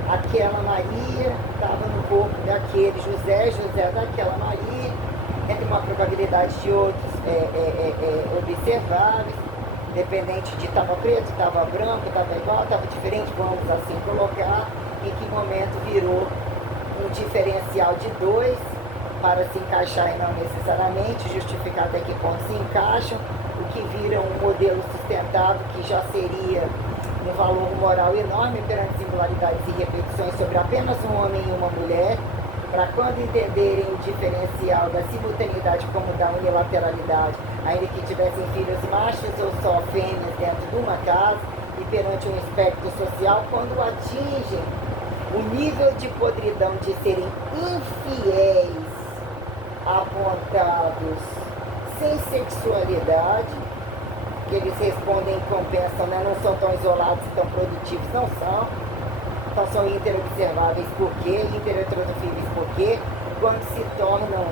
aquela Maria estava no corpo daquele José daquela Maria, entre uma probabilidade de outros observáveis, dependente de estava preto, estava branco, estava igual, estava diferente, vamos assim colocar, em que momento virou um diferencial de dois para se encaixar e não necessariamente, justificar até que ponto se encaixam, o que vira um modelo sustentável que já seria um valor moral enorme perante singularidades e repetições sobre apenas um homem e uma mulher, para quando entenderem o diferencial da simultaneidade como da unilateralidade, ainda que tivessem filhos machos ou só fêmeas dentro de uma casa, e perante um espectro social, quando atingem o nível de podridão de serem infiéis, apontados, sem sexualidade, que eles respondem e compensam, né? Não são tão isolados e tão produtivos, não são. Então são interobserváveis por quê? Interheterofíveis por quê? Quando se tornam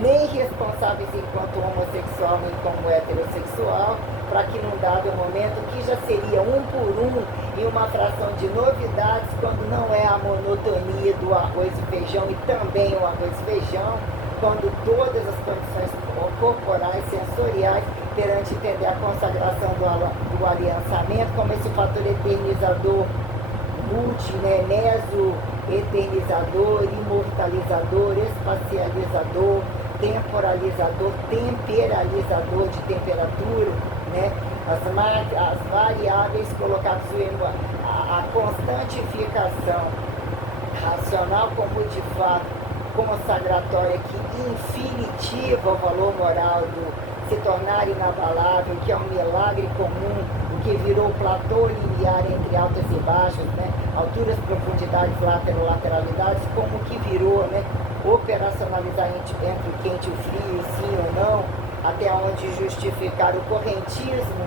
nem responsáveis enquanto homossexual, nem como heterossexual, para que num dado momento, que já seria um por um, e uma fração de novidades, quando não é a monotonia do arroz e feijão, e também o arroz e feijão, quando todas as condições corporais, sensoriais, perante entender a consagração do aliançamento, como esse fator eternizador, né, meso-eternizador, imortalizador, espacializador, temporalizador, temperalizador de temperatura, né? As variáveis colocadas a constantificação racional como de fato consagratória que infinitiva o valor moral do se tornar inabalável, que é um milagre comum, o que virou platô linear entre altos e baixos, né? Alturas, profundidades, lateralidades, como que virou, né? Operacionalizar entre o quente e o frio, sim ou não, até onde justificar o correntismo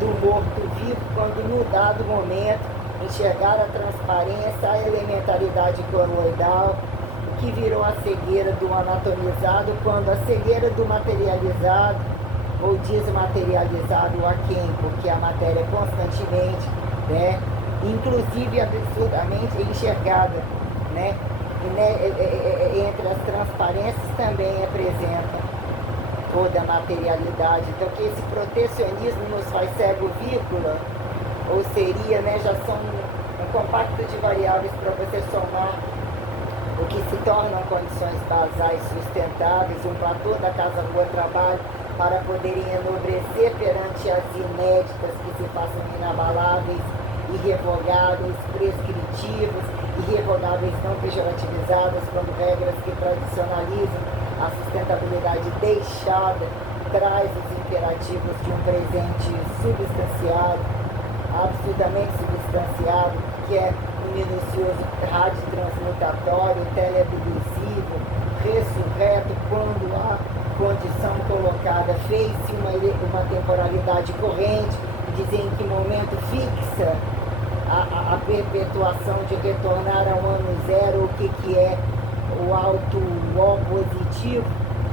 do morto-vivo, quando no dado momento enxergar a transparência, a elementaridade coroidal, que virou a cegueira do anatomizado, quando a cegueira do materializado ou desmaterializado a quem? Porque a matéria constantemente, né, inclusive absurdamente enxergada, né? E, né, entre as transparências também apresenta toda a materialidade. Então, que esse protecionismo nos faz cego-vírgula, ou seria, né, já são um compacto de variáveis para você somar o que se tornam condições basais sustentáveis, um platô da casa, rua, trabalho, para poderem enobrecer perante as inéditas que se façam inabaláveis, irrevogáveis, prescritivas, irrevogáveis não pejorativizadas, quando regras que tradicionalizam a sustentabilidade deixada traz os imperativos de um presente substanciado, absurdamente substanciado, que é um minucioso rádio transmutatório, teleabduzivo, ressurreto, quando a condição colocada fez-se uma temporalidade corrente, dizer em que momento fixa a perpetuação de retornar ao ano zero, o que é o alto O positivo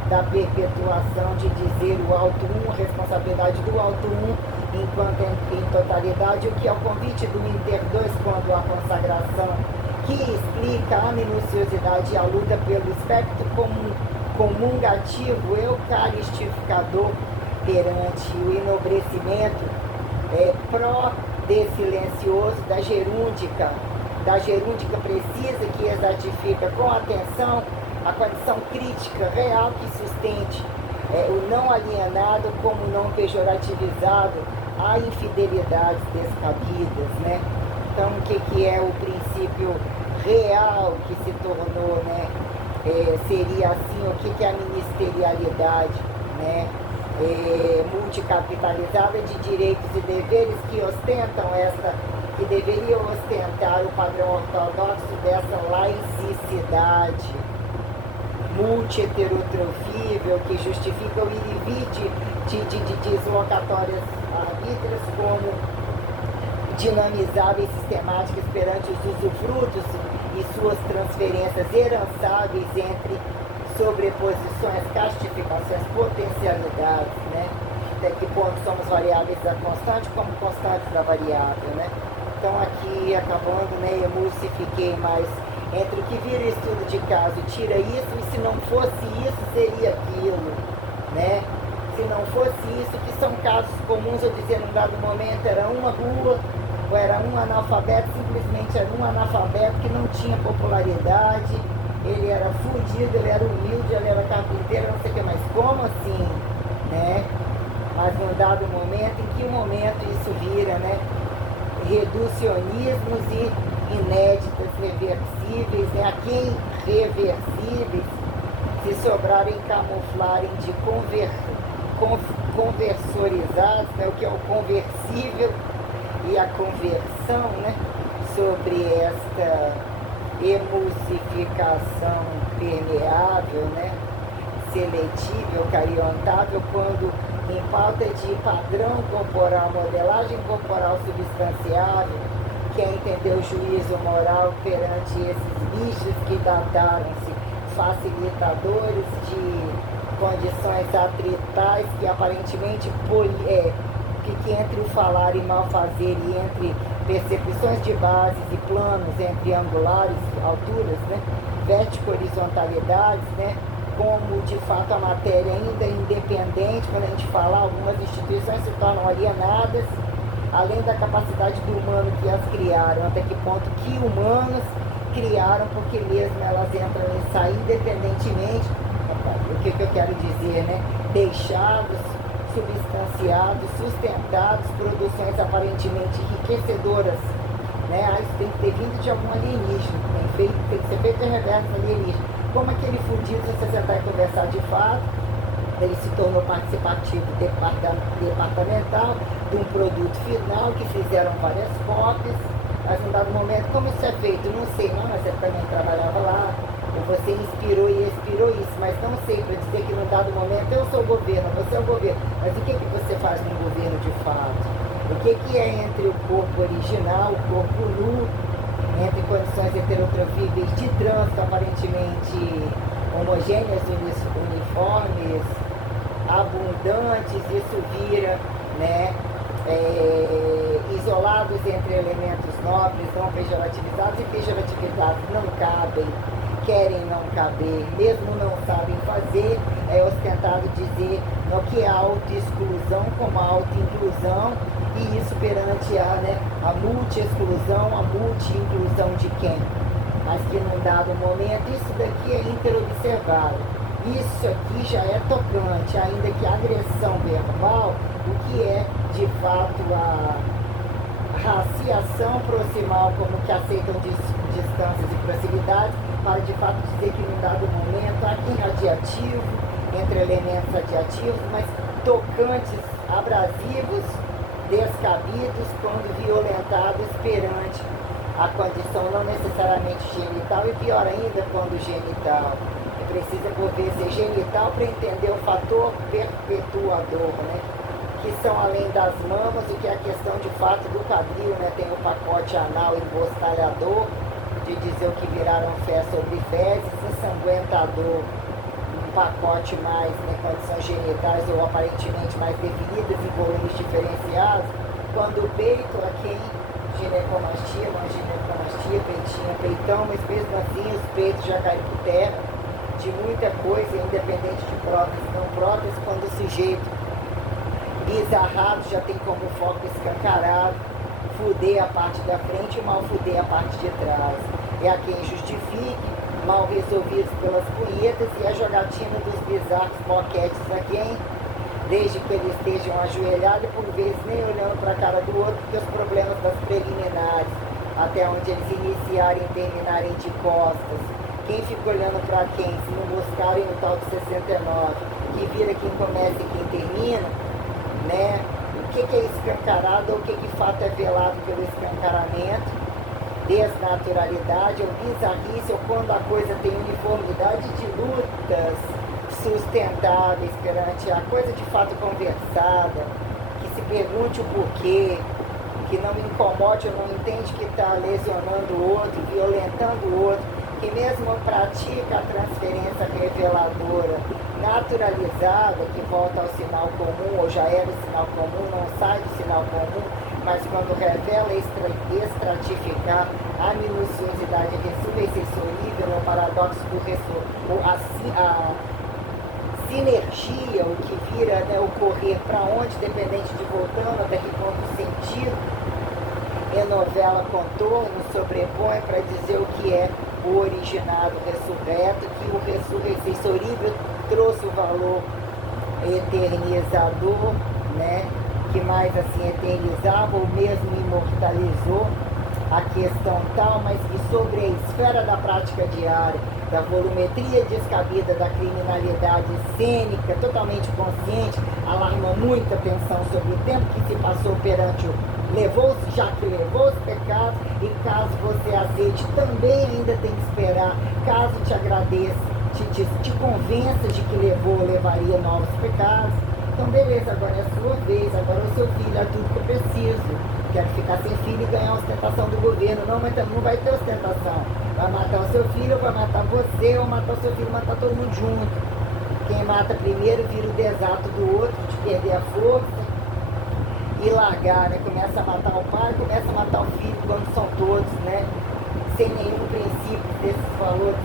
da perpetuação, de dizer o alto 1, responsabilidade do alto 1, enquanto em totalidade, o que é o convite do Inter 2 quando a consagração, que explica a minuciosidade e a luta pelo espectro comungativo, eucaristificador perante o enobrecimento pró-desilencioso da gerúndica precisa, que exatifica com atenção a condição crítica real que sustente o não alienado como não pejorativizado a infidelidades descabidas, né? Então, o que é o princípio real que se tornou, né? Seria assim, o que é a ministerialidade, né? Multicapitalizada de direitos e deveres que ostentam que deveriam ostentar o padrão ortodoxo dessa laicidade multi-heterotrofível, que justifica o ir e vir de deslocatórias arbítrias como dinamizáveis sistemáticas perante os usufrutos e suas transferências herançáveis entre sobreposições, castificações, potencialidades, né? Até que ponto somos variáveis da constante como constantes da variável, né? Então aqui, acabando, né, emulsifiquei mais entre o que vira estudo de caso, tira isso, e se não fosse isso, seria aquilo, né? Se não fosse isso, que são casos comuns, eu dizia, num dado momento era uma rua, ou era um analfabeto, simplesmente era um analfabeto que não tinha popularidade, ele era fudido, ele era humilde, ele era carpinteiro, não sei o que mais. Como assim, né? Mas num dado momento, em que momento isso vira, né? Reducionismos e inéditas reversíveis, né? A quem reversíveis, se sobrarem camuflarem de conversorizados, né? O que é o conversível e a conversão, né? Sobre esta emulsificação permeável, né? Seletível, cariontável, quando em pauta de padrão corporal, modelagem corporal substanciável, quer entender o juízo moral perante esses bichos que dataram-se facilitadores de condições atritais que aparentemente que entre o falar e mal fazer e entre percepções de bases e planos, entre angulares, alturas, né, vertico-horizontalidades, né, como de fato a matéria ainda independente, quando a gente fala, algumas instituições se tornam alienadas, além da capacidade do humano que as criaram, até que ponto que humanos criaram, porque mesmo elas entram e saem independentemente, o que eu quero dizer, né, deixados, substanciados, sustentados, produções aparentemente enriquecedoras, né? Isso tem que ter vindo de algum alienígena, tem que ser feito em reverso alienígena. Como aquele fudido, se você sentar e conversar de fato, ele se tornou participativo departamental de um produto final que fizeram várias cópias, mas em dado momento, como isso é feito? Não sei, não, mas você também trabalhava lá, ou você inspirou e expirou isso, mas não sei, para dizer que num dado momento eu sou o governo, você é o governo, mas o que você faz no governo de fato? O que é entre o corpo original, o corpo nu, entre condições heterotrofíveis de trânsito aparentemente homogêneas, uniformes, abundantes, isso vira, né, isolados entre elementos nobres, não pejorativizados, e pejorativizados não cabem, querem não caber, mesmo não sabem fazer, é ostentado dizer no que é auto-exclusão como auto-inclusão, e isso perante a multi-exclusão, a multi-inclusão de quem? Mas que num dado momento, isso daqui é interobservável. Isso aqui já é tocante, ainda que a agressão verbal, o que é de fato a raciação proximal, como que aceitam distâncias e proximidades, para de fato dizer que num dado momento há quem adjetivo, entre elementos adjetivos, mas tocantes, abrasivos, descabidos, quando violentados perante a condição não necessariamente genital, e pior ainda quando genital. Precisa poder ser genital para entender o fator perpetuador, né? Que são além das mamas, o que é a questão de fato do quadril, né? Tem o pacote anal embostalhador, de dizer o que viraram fé sobre fezes, ensanguentador, um pacote mais, né, condições genitais ou aparentemente mais definidas e volumes diferenciados, quando o peito, a quem ginecomastia, uma ginecomastia, peitinho, peitão, mas mesmo assim os peitos já caem por terra, de muita coisa, independente de prótese, não prótese, quando o sujeito bizarrado já tem como foco escancarado, fuder a parte da frente e mal fuder a parte de trás. É a quem justifique, mal resolvidos pelas punhetas, e a jogatina dos bizarros boquetes a quem, desde que eles estejam ajoelhados e por vezes nem olhando para a cara do outro, porque os problemas das preliminares, até onde eles iniciarem e terminarem de costas, quem fica olhando para quem, se não buscarem o tal de 69, que vira quem começa e quem termina, né? O que é escancarado ou o que de fato é velado pelo escancaramento, desnaturalidade ou bizarrice, ou quando a coisa tem uniformidade de lutas sustentáveis perante a coisa de fato conversada, que se pergunte o porquê, que não incomode ou não entende que está lesionando o outro, violentando o outro, que mesmo pratica a transferência reveladora naturalizada, que volta ao sinal comum, ou já era o sinal comum, não sai do sinal comum, mas quando revela estratificar a minuciosidade ressurreicionível, o paradoxo do ou a sinergia, o que vira, né, o correr para onde, dependente de voltando, até que ponto o sentido e novela contorno sobrepõe para dizer o que é o originado ressurreto, que o ressurreicionível trouxe o valor eternizador, né, que mais assim eternizava ou mesmo imortalizou a questão tal, mas que sobre a esfera da prática diária, da volumetria descabida da criminalidade cênica, totalmente consciente, alarma muita atenção sobre o tempo que se passou perante o levou-se, já que levou os pecados, e caso você aceite, também ainda tem que esperar, caso te agradeça, te convença de que levou ou levaria novos pecados. Então beleza, agora é a sua vez, agora é o seu filho, é tudo que eu preciso. Quero ficar sem filho e ganhar a ostentação do governo. Não, mas não vai ter ostentação. Vai matar o seu filho, ou vai matar você, ou matar o seu filho, matar todo mundo junto. Quem mata primeiro vira o desato do outro, de perder a força e largar, né? Começa a matar o pai, começa a matar o filho, quando são todos, né? Sem nenhum princípio desses valores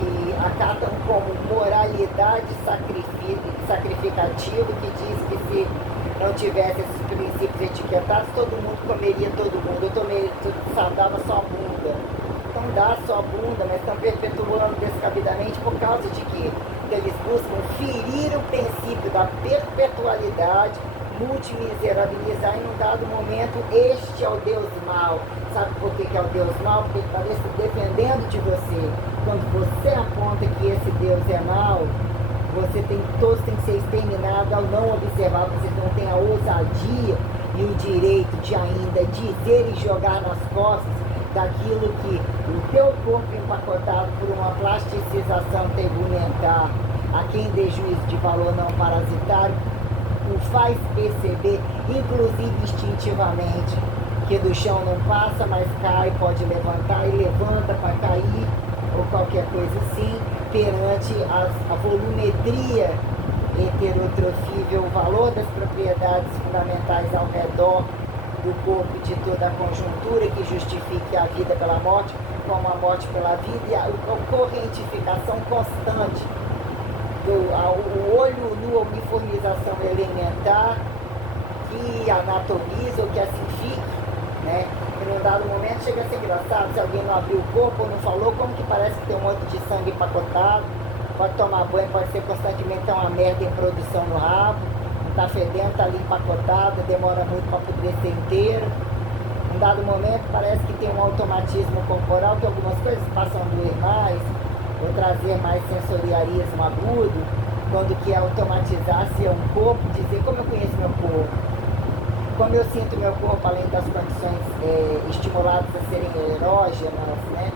que acatam como moralidade sacrificativa, que diz que se não tivesse esses princípios etiquetados, todo mundo comeria todo mundo. Dava só a bunda. Então dá só a bunda, mas estão perpetuando descabidamente por causa de quê? Que eles buscam ferir o princípio da perpetualidade, multimiserabilizar em um dado momento. Este é o Deus mau. Sabe por que é o Deus mau? Porque ele está defendendo de você. Quando você aponta que esse Deus é mau, todos têm que ser exterminados ao não observar. Você não tem a ousadia e o direito de ainda dizer e jogar nas costas daquilo que o teu corpo empacotado por uma plasticização tegumentar, a quem dê juízo de valor não parasitário, o faz perceber, inclusive instintivamente, que do chão não passa, mas cai, pode levantar e levanta para cair, ou qualquer coisa assim, perante a volumetria heterotrofível, o valor das propriedades fundamentais ao redor do corpo de toda a conjuntura que justifique a vida pela morte, como a morte pela vida, e a correntificação constante, o olho nu, a uniformização elementar, que anatomiza ou que assim fique, né? E num dado momento chega a ser engraçado, se alguém não abriu o corpo ou não falou, como que parece que tem um monte de sangue empacotado, pode tomar banho, pode ser constantemente ter uma merda em produção no rabo, tá fedendo, tá ali empacotado, demora muito para apodrecer inteiro. Num dado momento parece que tem um automatismo corporal, que algumas coisas passam a doer mais, ou trazer mais sensorialismo agudo, quando que automatizar-se é um corpo, dizer como eu conheço meu corpo, como eu sinto meu corpo, além das condições estimuladas a serem erógenas, né?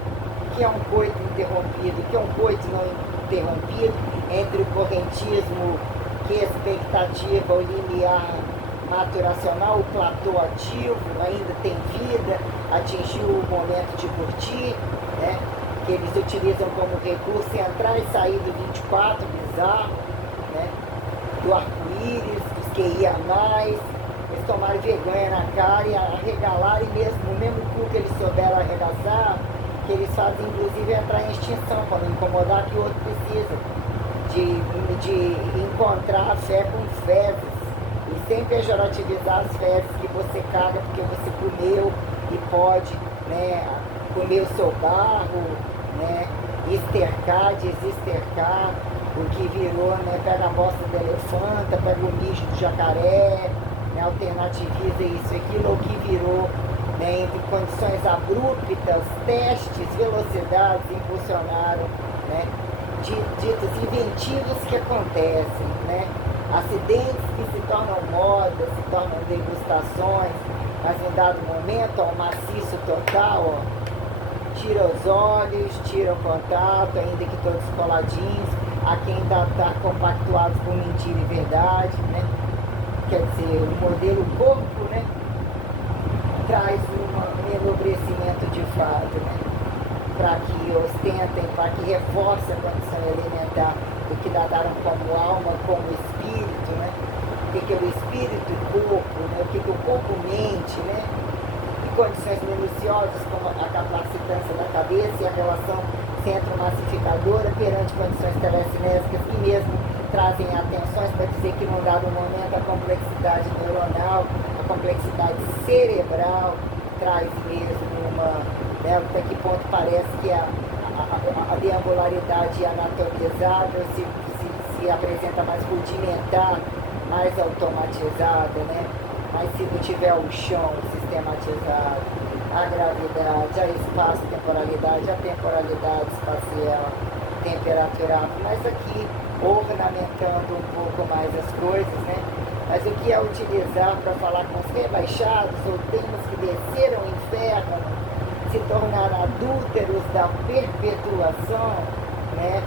Que é um coito interrompido, que é um coito não interrompido, entre o correntismo, que é expectativa, o limiar maturacional, o platô ativo, ainda tem vida, atingiu o momento de curtir, né? Que eles utilizam como recurso entrar e sair do 24, bizarro, né? Do arco-íris, dos QIA+, eles tomaram vergonha na cara e arregalarem mesmo, no mesmo cu que eles souberam arregaçar, que eles fazem inclusive entrar em extinção, para não incomodar que o outro precisa, de encontrar a fé com fezes, e sem pejorativizar as fezes que você caga porque você comeu e pode, né, comer o seu barro, né, estercar, desestercar, o que virou, né, pega a bosta do elefanta, pega o mijo do jacaré, né, alternativiza isso e aquilo, o que virou, né, entre condições abruptas, testes, velocidades impulsionaram, né, ditos inventivos que acontecem, né, acidentes que se tornam modas, se tornam degustações, mas em dado momento, ó, o maciço total, ó, tira os olhos, tira o contato, ainda que todos coladinhos, a quem está compactuado com mentira e verdade, né? Quer dizer, o modelo corpo, né, traz um enobrecimento de fato, né? Para que ostentem, para que reforce a condição elementar do que dadaram como alma, como espírito, né? O que é o espírito e o corpo, né? O que é o corpo-mente, né? Condições minuciosas como a capacitância da cabeça e a relação centro-massificadora perante condições telecinésicas que mesmo trazem atenções para dizer que num dado momento a complexidade neuronal, a complexidade cerebral traz mesmo uma, né, até que ponto parece que a deambularidade anatomizada se apresenta mais rudimentar, mais automatizada, né? Mas se não tiver o chão sistematizado, a gravidade, a espaço-temporalidade, a temporalidade espacial, temperatural, mas aqui ornamentando um pouco mais as coisas, né? Mas o que é utilizar para falar com os rebaixados, ou temos que descer ao inferno, se tornar adúlteros da perpetuação, né?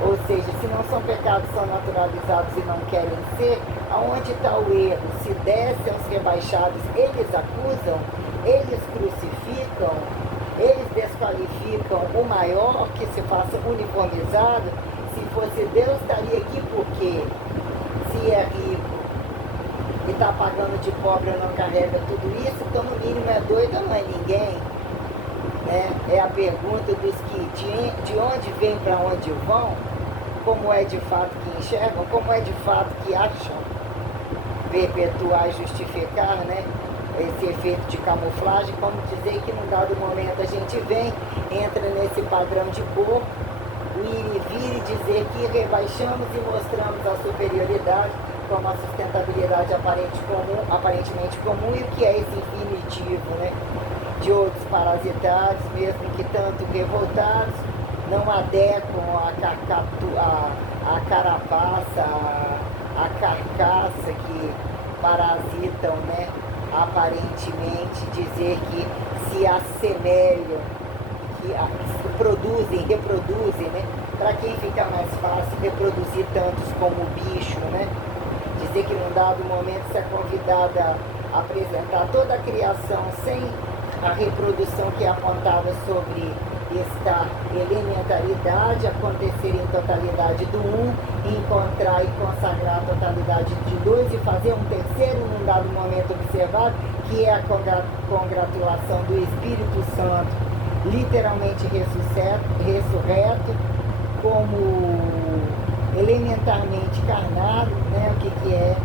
Ou seja, se não são pecados, são naturalizados e não querem ser, aonde está o erro? Se descem aos rebaixados, eles acusam, eles crucificam, eles desqualificam o maior que se faça uniformizado. Se fosse Deus, estaria aqui porque se é rico e está pagando de pobre ou não carrega tudo isso, então no mínimo é doido ou não é ninguém. Né? É a pergunta dos que de onde vêm para onde vão, como é de fato que enxergam, como é de fato que acham perpetuar e justificar, né, esse efeito de camuflagem, como dizer que num dado momento a gente vem, entra nesse padrão de corpo, o ir e vir e dizer que rebaixamos e mostramos a superioridade como a sustentabilidade aparentemente comum e o que é esse infinitivo, né, de outros parasitados, mesmo que tanto revoltados, não adequam a carapaça, a carcaça que parasitam, né, aparentemente dizer que se assemelham, que reproduzem, né, para quem fica mais fácil reproduzir tantos como o bicho, né, dizer que num dado momento se é convidada a apresentar toda a criação sem a reprodução que é apontada sobre estar elementaridade, acontecer em totalidade do um, encontrar e consagrar a totalidade de dois e fazer um terceiro num dado momento observado, que é a congratulação do Espírito Santo, literalmente ressurreto, como elementarmente carnado, né? O que é,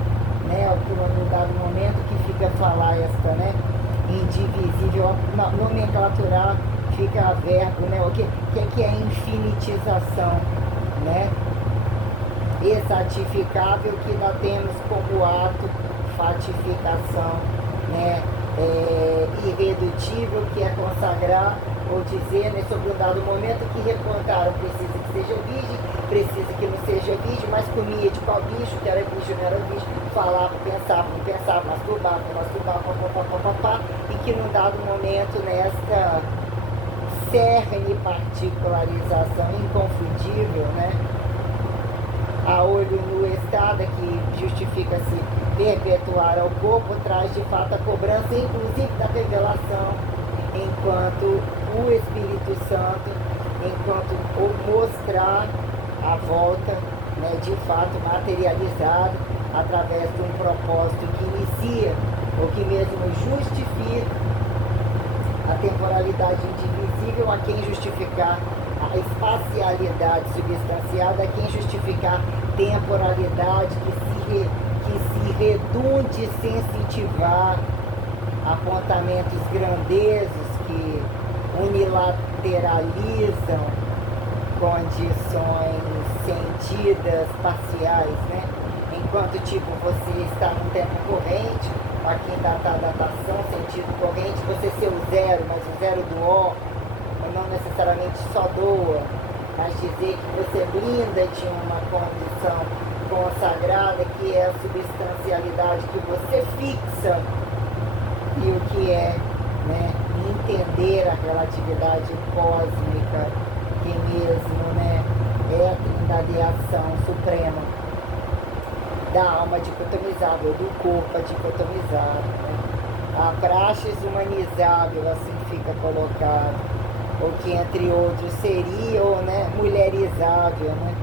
né? Num dado momento que fica falar esta, né? Indivisível, nomenclaturar fica verbo, né? O que é infinitização, né? Exatificável, que nós temos como ato fatificação, né? Irredutível, que é consagrar ou dizer, né, sobre um dado momento que recontaram, precisa que seja virgem, precisa que não seja virgem, mas comia de qual bicho, que era bicho, não era bicho, falava, pensava, não pensava, masturbava, não masturbava, papapá, e que num dado momento, nesta cerne particularização inconfundível, né, a olho nu estada, que justifica-se perpetuar ao corpo, traz de fato a cobrança, inclusive da revelação, enquanto o Espírito Santo, enquanto mostrar a volta, né, de fato materializado através de um propósito que inicia, ou que mesmo justifica a temporalidade indivisível, a quem justificar a espacialidade substanciada, a quem justificar temporalidade que se redunde sensitivar apontamentos grandesos que unilateralizam condições sentidas parciais, né? Enquanto, tipo, você está num tempo corrente, aqui data a datação, sentido corrente, você ser o zero, mas o zero do ó, não necessariamente só doa, mas dizer que você blinda de uma condição consagrada, que é a substancialidade que você fixa, e o que é, né, entender a relatividade cósmica, que mesmo, né, é a trindadiação suprema da alma dicotomizável, do corpo dicotomizável, né? A praxis humanizável, assim fica colocado, ou que entre outros seria, ou, né, mulherizável, né?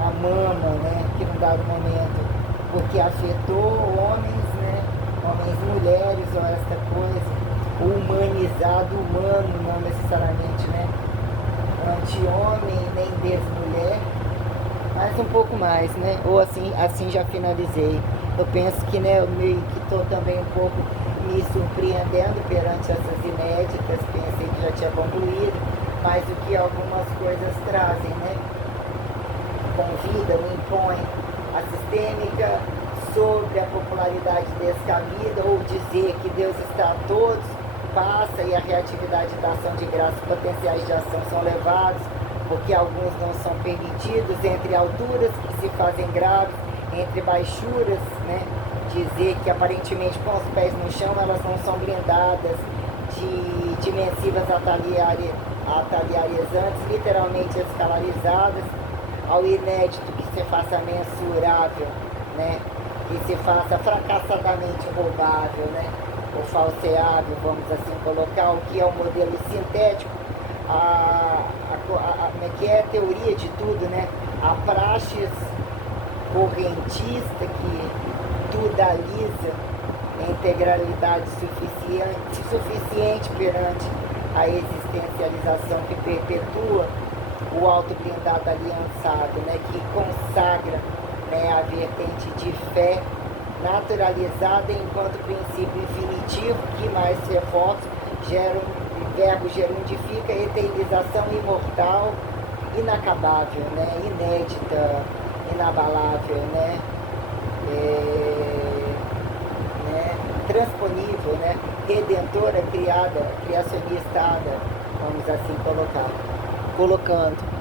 A mama, né, que num dado momento, porque afetou homens, né, homens e mulheres, ou esta coisa, o humanizado, humano, não necessariamente, né, anti-homem, nem desmulher, mas um pouco mais, né, ou assim já finalizei. Eu penso que, né, eu meio que estou também um pouco me surpreendendo perante essas inéditas, pensei que já tinha concluído, mas o que algumas coisas trazem, né, convidam, impõem a sistêmica sobre a popularidade descabida, ou dizer que Deus está a todos, passa, e a reatividade da ação de graça, os potenciais de ação são levados, porque alguns não são permitidos, entre alturas que se fazem graves, entre baixuras, né? Dizer que aparentemente com os pés no chão elas não são blindadas de dimensivas ataliarizantes, literalmente escalarizadas, ao inédito que se faça mensurável, né? Que se faça fracassadamente roubável, né? Ou falseável, vamos assim colocar, o que é o modelo sintético, que é a teoria de tudo, né? A praxis correntista que tudaliza a integralidade suficiente perante a existencialização, que perpetua o auto-blindado aliançado, né? Que consagra, né, a vertente de fé naturalizada enquanto princípio infinitivo, que mais reforça, verbo gerundifica, eternização imortal, inacabável, né, inédita, inabalável, né, transponível, né, redentora, criada, criacionistada, vamos assim colocando.